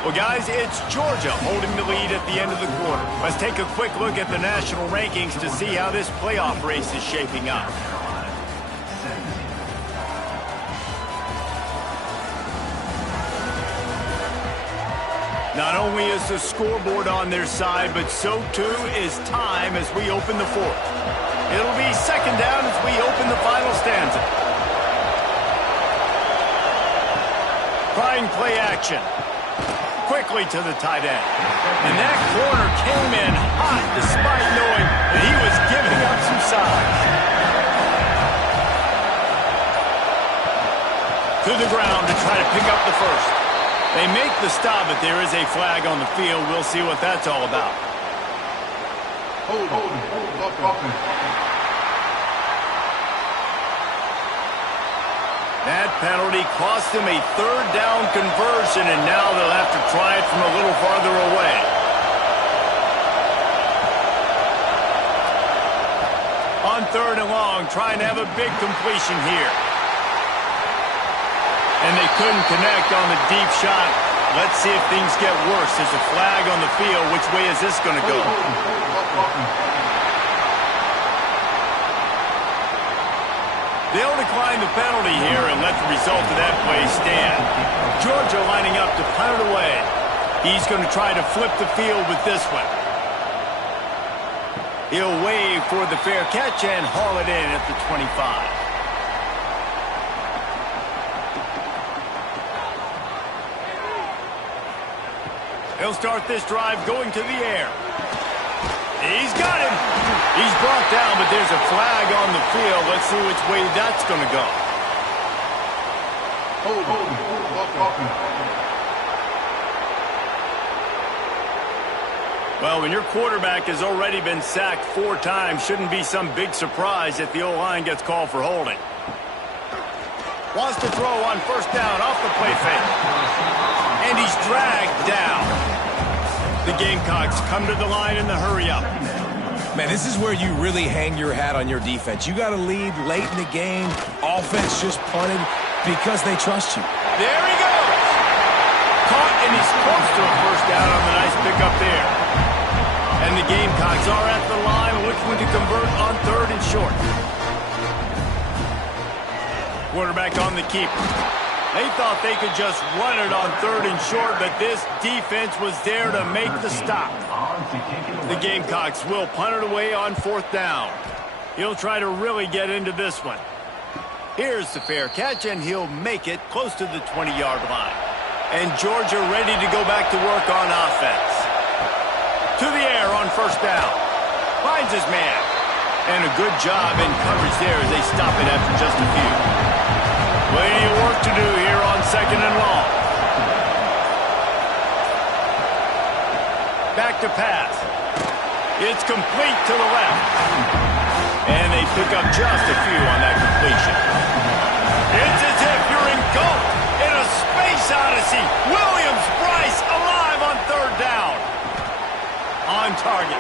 Well, guys, it's Georgia holding the lead at the end of the quarter. Let's take a quick look at the national rankings to see how this playoff race is shaping up. Not only is the scoreboard on their side, but so too is time as we open the 4th. It'll be 2nd down as we open the final stanza. Trying play action. Quickly to the tight end. And that corner came in hot despite knowing that he was giving up some size. To the ground to try to pick up the first. They make the stop, but there is a flag on the field. We'll see what that's all about. That penalty cost him a 3rd down conversion, and now they'll have to try it from a little farther away. On 3rd and long, trying to have a big completion here. And they couldn't connect on the deep shot. Let's see if things get worse. There's a flag on the field. Which way is this going to go? They'll decline the penalty here and let the result of that play stand. Georgia lining up to punt it away. He's going to try to flip the field with this one. He'll wave for the fair catch and haul it in at the 25. He'll start this drive going to the air. He's got him. He's brought down, but there's a flag on the field. Let's see which way that's going to go. Well, when your quarterback has already been sacked 4 times, shouldn't be some big surprise if the O-line gets called for holding. Wants to throw on first down off the play fake. And he's dragged down. The Gamecocks come to the line in the hurry-up. Man, this is where you really hang your hat on your defense. You got to lead late in the game. Offense just punted because they trust you. There he goes. Caught, and he's close to a first down on the nice pickup there. And the Gamecocks are at the line looking to convert on 3rd and short. Quarterback on the keeper. They thought they could just run it on 3rd and short, but this defense was there to make the stop. The Gamecocks will punt it away on 4th down. He'll try to really get into this one. Here's the fair catch, and he'll make it close to the 20-yard line. And Georgia ready to go back to work on offense. To the air on first down. Finds his man. And a good job in coverage there as they stop it after just a few. Plenty of work to do here on 2nd and long. Back to pass. It's complete to the left. And they pick up just a few on that completion. It's as if you're engulfed in a space odyssey. Williams-Brice alive on 3rd down. On target.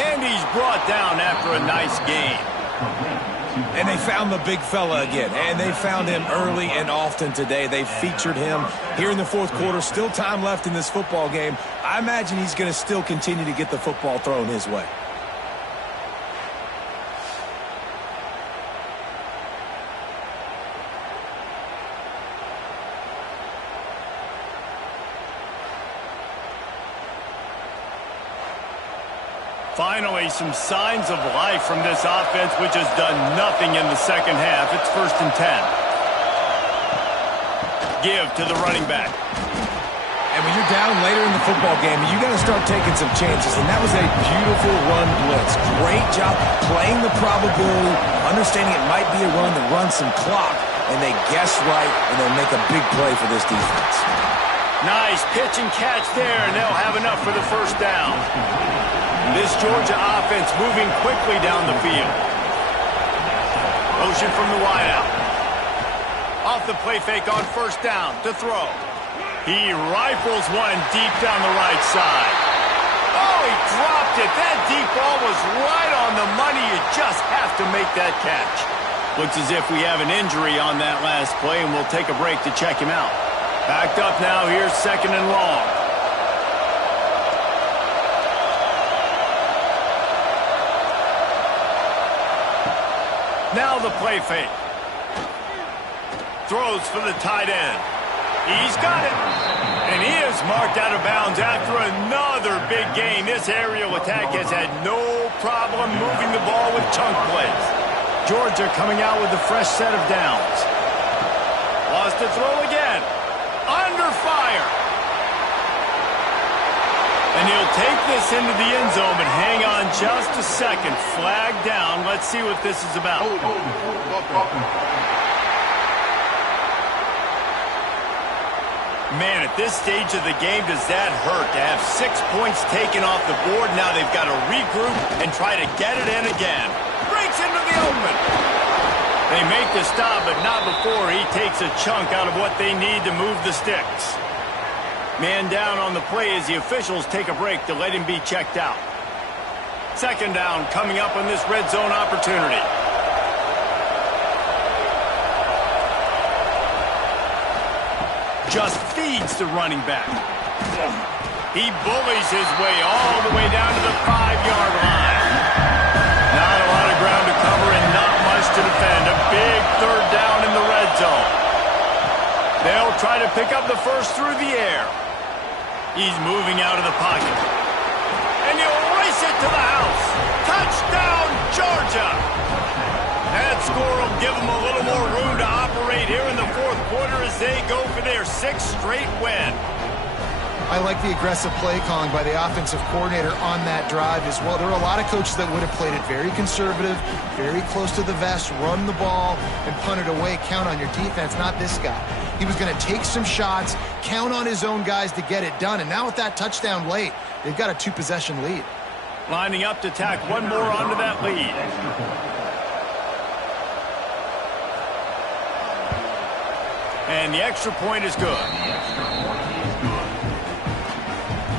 And he's brought down after a nice gain. And they found the big fella again. And they found him early and often today. They featured him here in the 4th quarter. Still time left in this football game. I imagine he's going to still continue to get the football thrown his way. Finally, some signs of life from this offense, which has done nothing in the second half. It's 1st and 10. Give to the running back. And when you're down later in the football game, you got to start taking some chances. And that was a beautiful run blitz. Great job playing the probability, understanding it might be a run that runs some clock, and they guess right, and they'll make a big play for this defense. Nice pitch and catch there, and they'll have enough for the first down. This Georgia offense moving quickly down the field. Motion from the wideout. Off the play fake on first down to throw. He rifles one deep down the right side. Oh, he dropped it. That deep ball was right on the money. You just have to make that catch. Looks as if we have an injury on that last play, and we'll take a break to check him out. Backed up now. Here's 2nd and long. Now the play fake. Throws for the tight end. He's got it. And he is marked out of bounds after another big gain. This aerial attack has had no problem moving the ball with chunk plays. Georgia coming out with a fresh set of downs. Lost to throw again. Under fire. And he'll take this into the end zone, but hang on just a second. Flag down. Let's see what this is about. Man, at this stage of the game, does that hurt to have 6 points taken off the board? Now they've got to regroup and try to get it in again. Breaks into the open. They make the stop, but not before he takes a chunk out of what they need to move the sticks. Man down on the play as the officials take a break to let him be checked out. 2nd down coming up on this red zone opportunity. Just feeds the running back. He bullies his way all the way down to the 5-yard line. Not a lot of ground to cover and not much to defend. A big 3rd down in the red zone. They'll try to pick up the first through the air. He's moving out of the pocket. And he'll race it to the house. Touchdown, Georgia! That score will give them a little more room to operate here in the 4th quarter as they go for their 6th straight win. I like the aggressive play calling by the offensive coordinator on that drive as well. There are a lot of coaches that would have played it very conservative, very close to the vest, run the ball, and punt it away. Count on your defense, not this guy. He was going to take some shots, count on his own guys to get it done. And now with that touchdown late, they've got a 2-possession lead. Lining up to tack one more onto that lead. And the extra point is good.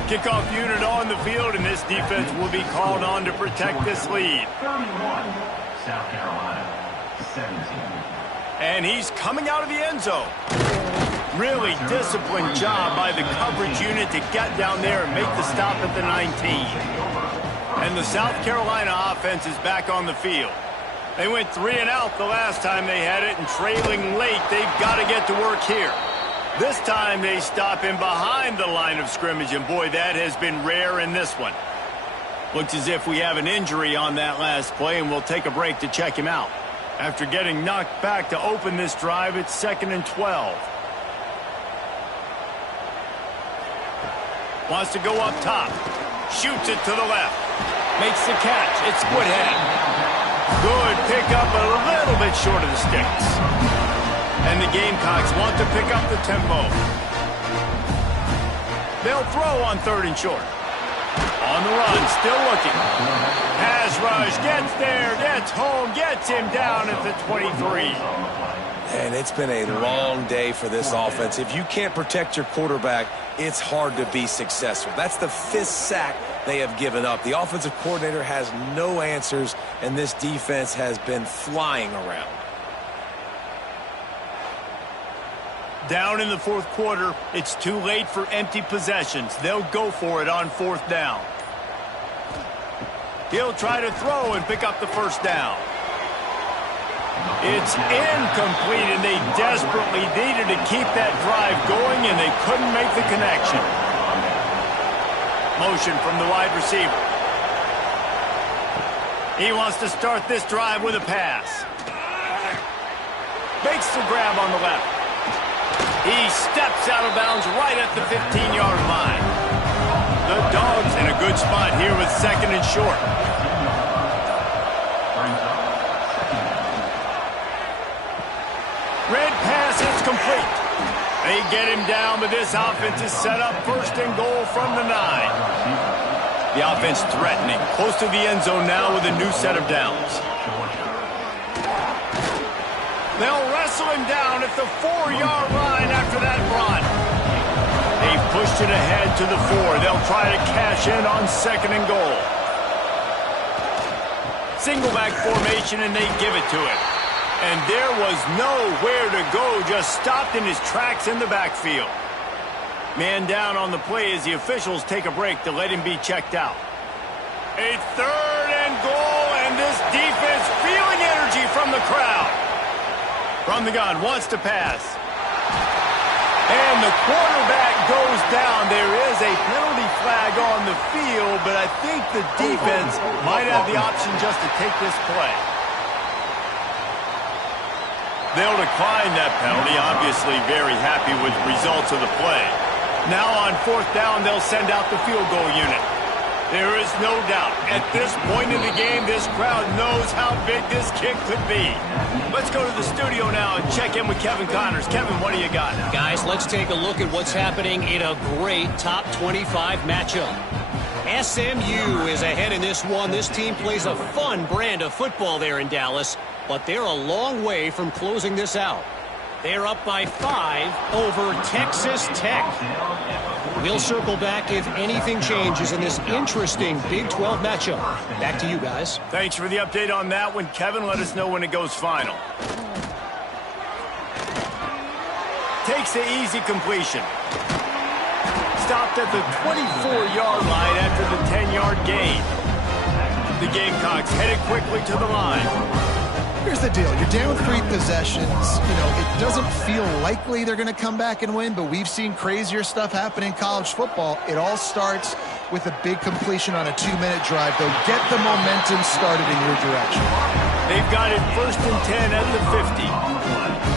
Kickoff unit on the field, and this defense will be called on to protect this lead. 31, South Carolina, 17. And he's coming out of the end zone. Really disciplined job by the coverage unit to get down there and make the stop at the 19. And the South Carolina offense is back on the field. They went 3 and out the last time they had it, and trailing late, they've got to get to work here. This time they stop him behind the line of scrimmage, and boy, that has been rare in this one. Looks as if we have an injury on that last play, and we'll take a break to check him out. After getting knocked back to open this drive, it's 2nd and 12. Wants to go up top. Shoots it to the left. Makes the catch. It's Woodhead. Good pickup, a little bit short of the sticks. And the Gamecocks want to pick up the tempo. They'll throw on 3rd and short. On the run, still looking. Pass rush, gets there, gets home, gets him down at the 23. And it's been a long day for this offense. If you can't protect your quarterback, it's hard to be successful. That's the 5th sack they have given up. The offensive coordinator has no answers, and this defense has been flying around. Down in the 4th quarter, it's too late for empty possessions. They'll go for it on 4th down. He'll try to throw and pick up the 1st down. It's incomplete, and they desperately needed to keep that drive going, and they couldn't make the connection. Motion from the wide receiver. He wants to start this drive with a pass. Makes the grab on the left. He steps out of bounds right at the 15-yard line. The Dogs in a good spot here with 2nd and short. Red pass is complete. They get him down, but this offense is set up 1st and goal from the 9. The offense threatening, close to the end zone now with a new set of downs. They'll wrestle him down at at the 4-yard line after that run. They've pushed it ahead to the 4. They'll try to cash in on 2nd and goal. Single back formation, and they give it to him. And there was nowhere to go, just stopped in his tracks in the backfield. Man down on the play as the officials take a break to let him be checked out. A 3rd and goal, and this defense feeling energy from the crowd. From the gun, wants to pass. And the quarterback goes down. There is a penalty flag on the field, but I think the defense might have the option just to take this play. They'll decline that penalty, obviously very happy with the results of the play. Now on 4th down, they'll send out the field goal unit. There is no doubt, at this point in the game, this crowd knows how big this kick could be. Let's go to the studio now and check in with Kevin Connors. Kevin, what do you got? Guys, let's take a look at what's happening in a great top 25 matchup. SMU is ahead in this one. This team plays a fun brand of football there in Dallas, but they're a long way from closing this out. They're up by 5 over Texas Tech. We'll circle back if anything changes in this interesting Big 12 matchup. Back to you guys. Thanks for the update on that one, Kevin. Let us know when it goes final. Takes the easy completion. Stopped at the 24-yard line after the 10-yard gain. The Gamecocks headed quickly to the line. Here's the deal. You're down 3 possessions. You know, it doesn't feel likely they're going to come back and win, but we've seen crazier stuff happen in college football. It all starts with a big completion on a 2-minute drive. They'll get the momentum started in your direction. They've got it 1st and 10 at the 50.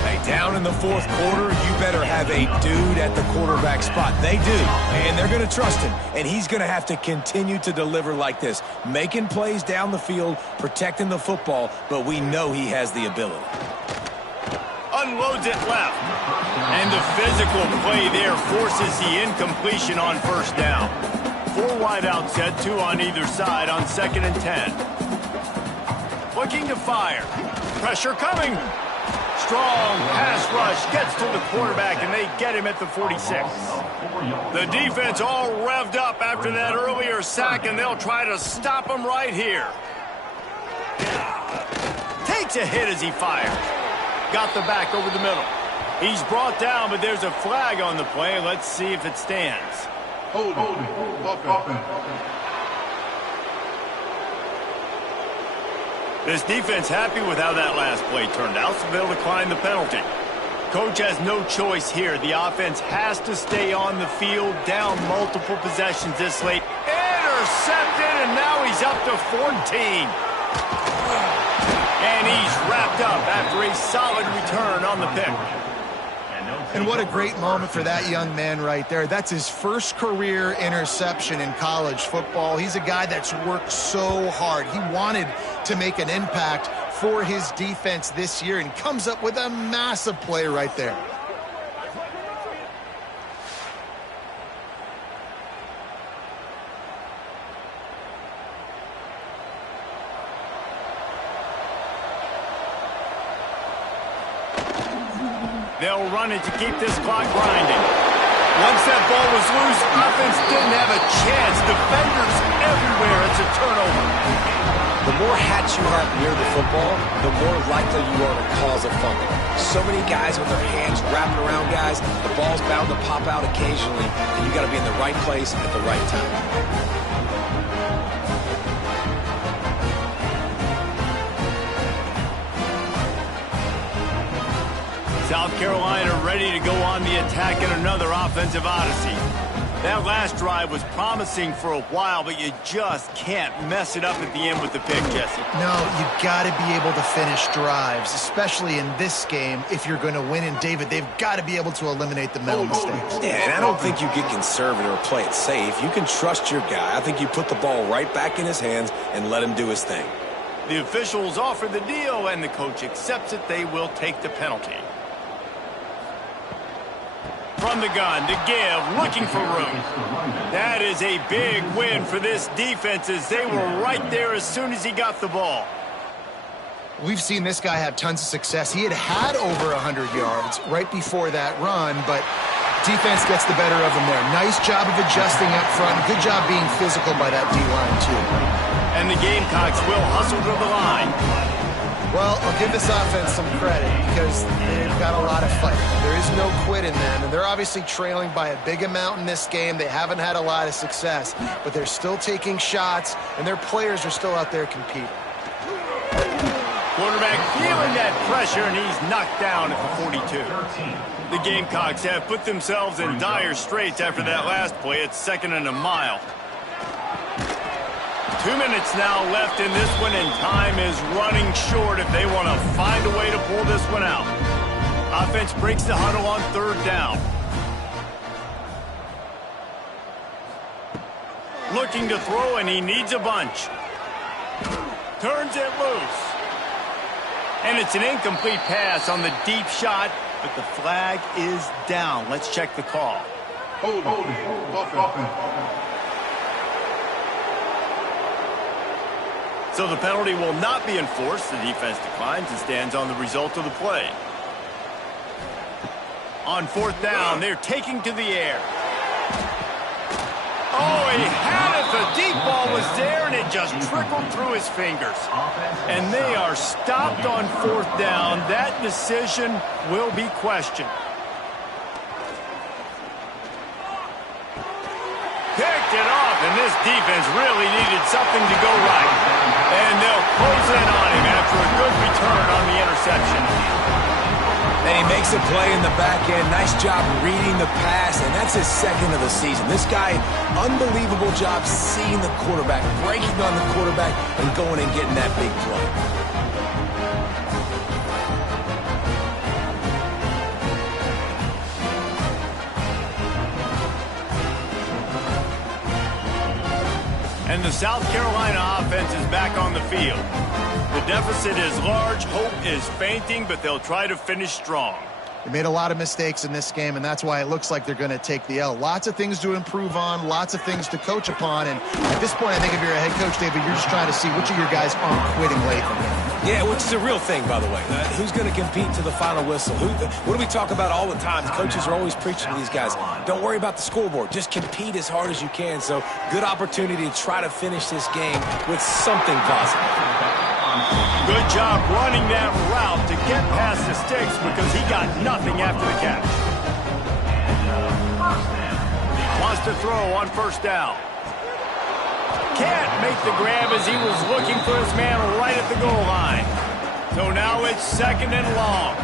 Hey, down in the 4th quarter, you better have a dude at the quarterback spot. They do, and they're going to trust him, and he's going to have to continue to deliver like this, making plays down the field, protecting the football, but we know he has the ability. Unloads it left. And the physical play there forces the incompletion on 1st down. 4 wide out set, 2 on either side on 2nd and 10. Looking to fire. Pressure coming. Strong pass rush gets to the quarterback, and they get him at the 46. The defense all revved up after that earlier sack, and they'll try to stop him right here. Takes a hit as he fires. Got the back over the middle. He's brought down, but there's a flag on the play. Let's see if it stands. Hold it. This defense happy with how that last play turned out, so they'll decline the penalty. Coach has no choice here. The offense has to stay on the field, down multiple possessions this late. Intercepted, and now he's up to 14. And he's wrapped up after a solid return on the pick. And what a great moment for that young man right there. That's his first career interception in college football. He's a guy that's worked so hard. He wanted to make an impact for his defense this year and comes up with a massive play right there. They'll run it to keep this clock grinding. Once that ball was loose, offense didn't have a chance. Defenders everywhere. It's a turnover. The more hats you have near the football, the more likely you are to cause a fumble. So many guys with their hands wrapping around guys, the ball's bound to pop out occasionally, and you got to be in the right place at the right time. South Carolina ready to go on the attack in another offensive odyssey. That last drive was promising for a while, but you just can't mess it up at the end with the pick, Jesse. No, you've got to be able to finish drives, especially in this game. If you're going to win, and David, they've got to be able to eliminate the mental mistakes. Yeah, and I don't think you get conservative or play it safe. You can trust your guy. I think you put the ball right back in his hands and let him do his thing. The officials offer the deal, and the coach accepts it. They will take the penalty. From the gun to give, looking for room. That is a big win for this defense as they were right there as soon as he got the ball. We've seen this guy have tons of success. He had over 100 yards right before that run, but defense gets the better of him there. Nice job of adjusting up front. Good job being physical by that D-line, too. And the Gamecocks will hustle to the line. Well, I'll give this offense some credit because they've got a lot of fight. There is no quit in them, and they're obviously trailing by a big amount in this game. They haven't had a lot of success, but they're still taking shots, and their players are still out there competing. Quarterback feeling that pressure, and he's knocked down at the 42. The Gamecocks have put themselves in dire straits after that last play. It's 2nd and a mile. 2 minutes now left in this one, and time is running short if they want to find a way to pull this one out. Offense breaks the huddle on 3rd down. Looking to throw, and he needs a bunch. Turns it loose. And it's an incomplete pass on the deep shot, but the flag is down. Let's check the call. Holding. Offense. So the penalty will not be enforced. The defense declines and stands on the result of the play. On 4th down, they're taking to the air. Oh, he had it. The deep ball was there, and it just trickled through his fingers. And they are stopped on 4th down. That decision will be questioned. Picked it off, and this defense really needed something to go right. And they'll close in on him after a good return on the interception. And he makes a play in the back end. Nice job reading the pass, and that's his 2nd of the season. This guy, unbelievable job seeing the quarterback, breaking on the quarterback, and going and getting that big play. And the South Carolina offense is back on the field. The deficit is large, hope is fainting, but they'll try to finish strong. They made a lot of mistakes in this game, and that's why it looks like they're going to take the L. Lots of things to improve on, lots of things to coach upon, and at this point, I think if you're a head coach, David, you're just trying to see which of your guys aren't quitting lately. Yeah, which is a real thing, by the way. Who's going to compete to the final whistle? What do we talk about all the time? Coaches are always preaching to these guys. Don't worry about the scoreboard. Just compete as hard as you can. So, good opportunity to try to finish this game with something positive. Good job running that route to get past the sticks because he got nothing after the catch. Wants to throw on 1st down. Can't make the grab as he was looking for his man right at the goal line. So now it's 2nd and long.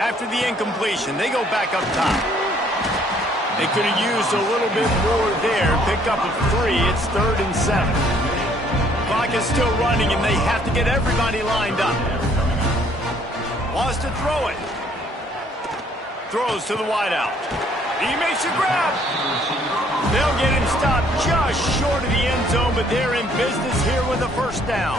After the incompletion, they go back up top. They could have used a little bit more there. Pick up a 3. It's 3rd and 7. Clock is still running, and they have to get everybody lined up. Wants to throw it. Throws to the wideout. He makes a grab. They'll get him stopped just short of the end zone, but they're in business here with a 1st down.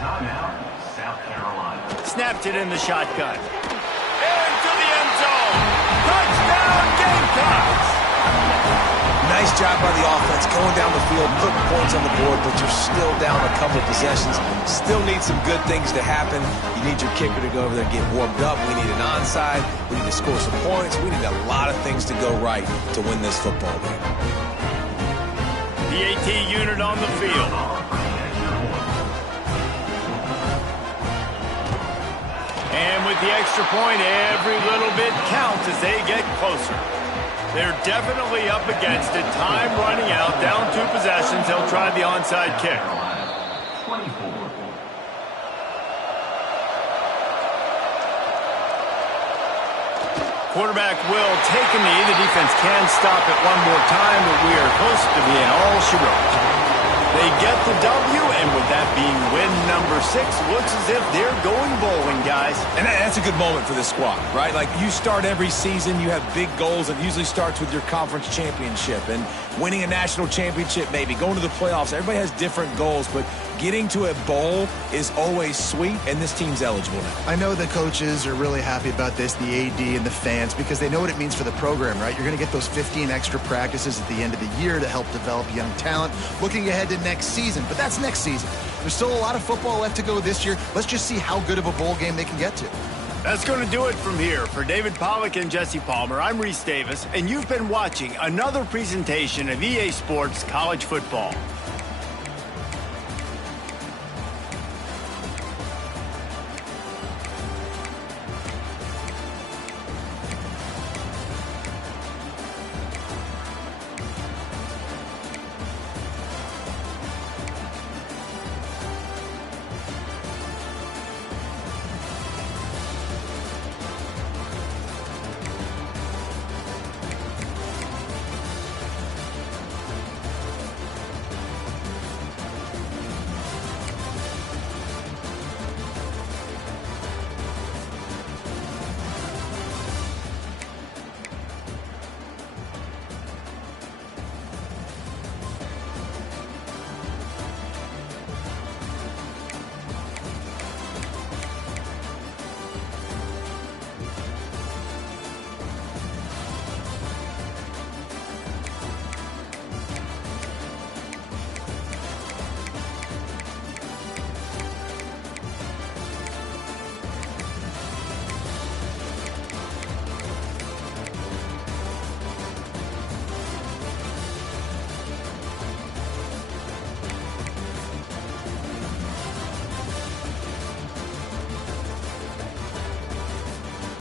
Timeout, South Carolina. Snapped it in the shotgun. Into the end zone. Touchdown, Gamecocks. Nice job by the offense going down the field, putting points on the board, but you're still down a couple of possessions. Still need some good things to happen. You need your kicker to go over there and get warmed up. We need an onside. We need to score some points. We need a lot of things to go right to win this football game. The AT unit on the field. And with the extra point, every little bit counts as they get closer. They're definitely up against it. Time running out. Down 2 possessions. They'll try the onside kick. 24. Quarterback will take a knee. The defense can stop it one more time, but we are close to being all she wrote. They get the W, and with that being win number 6, looks as if they're going bowling, guys. And that's a good moment for this squad, right? Like, you start every season, you have big goals. It usually starts with your conference championship and winning a national championship, maybe going to the playoffs. Everybody has different goals, but Getting to a bowl is always sweet, and this team's eligible now. I know the coaches are really happy about this, the AD and the fans, because they know what it means for the program, right? You're going to get those 15 extra practices at the end of the year to help develop young talent, looking ahead to next season. But that's next season. There's still a lot of football left to go this year. Let's just see how good of a bowl game they can get to. That's going to do it from here. For David Pollack and Jesse Palmer, I'm Reese Davis, and you've been watching another presentation of EA Sports College Football.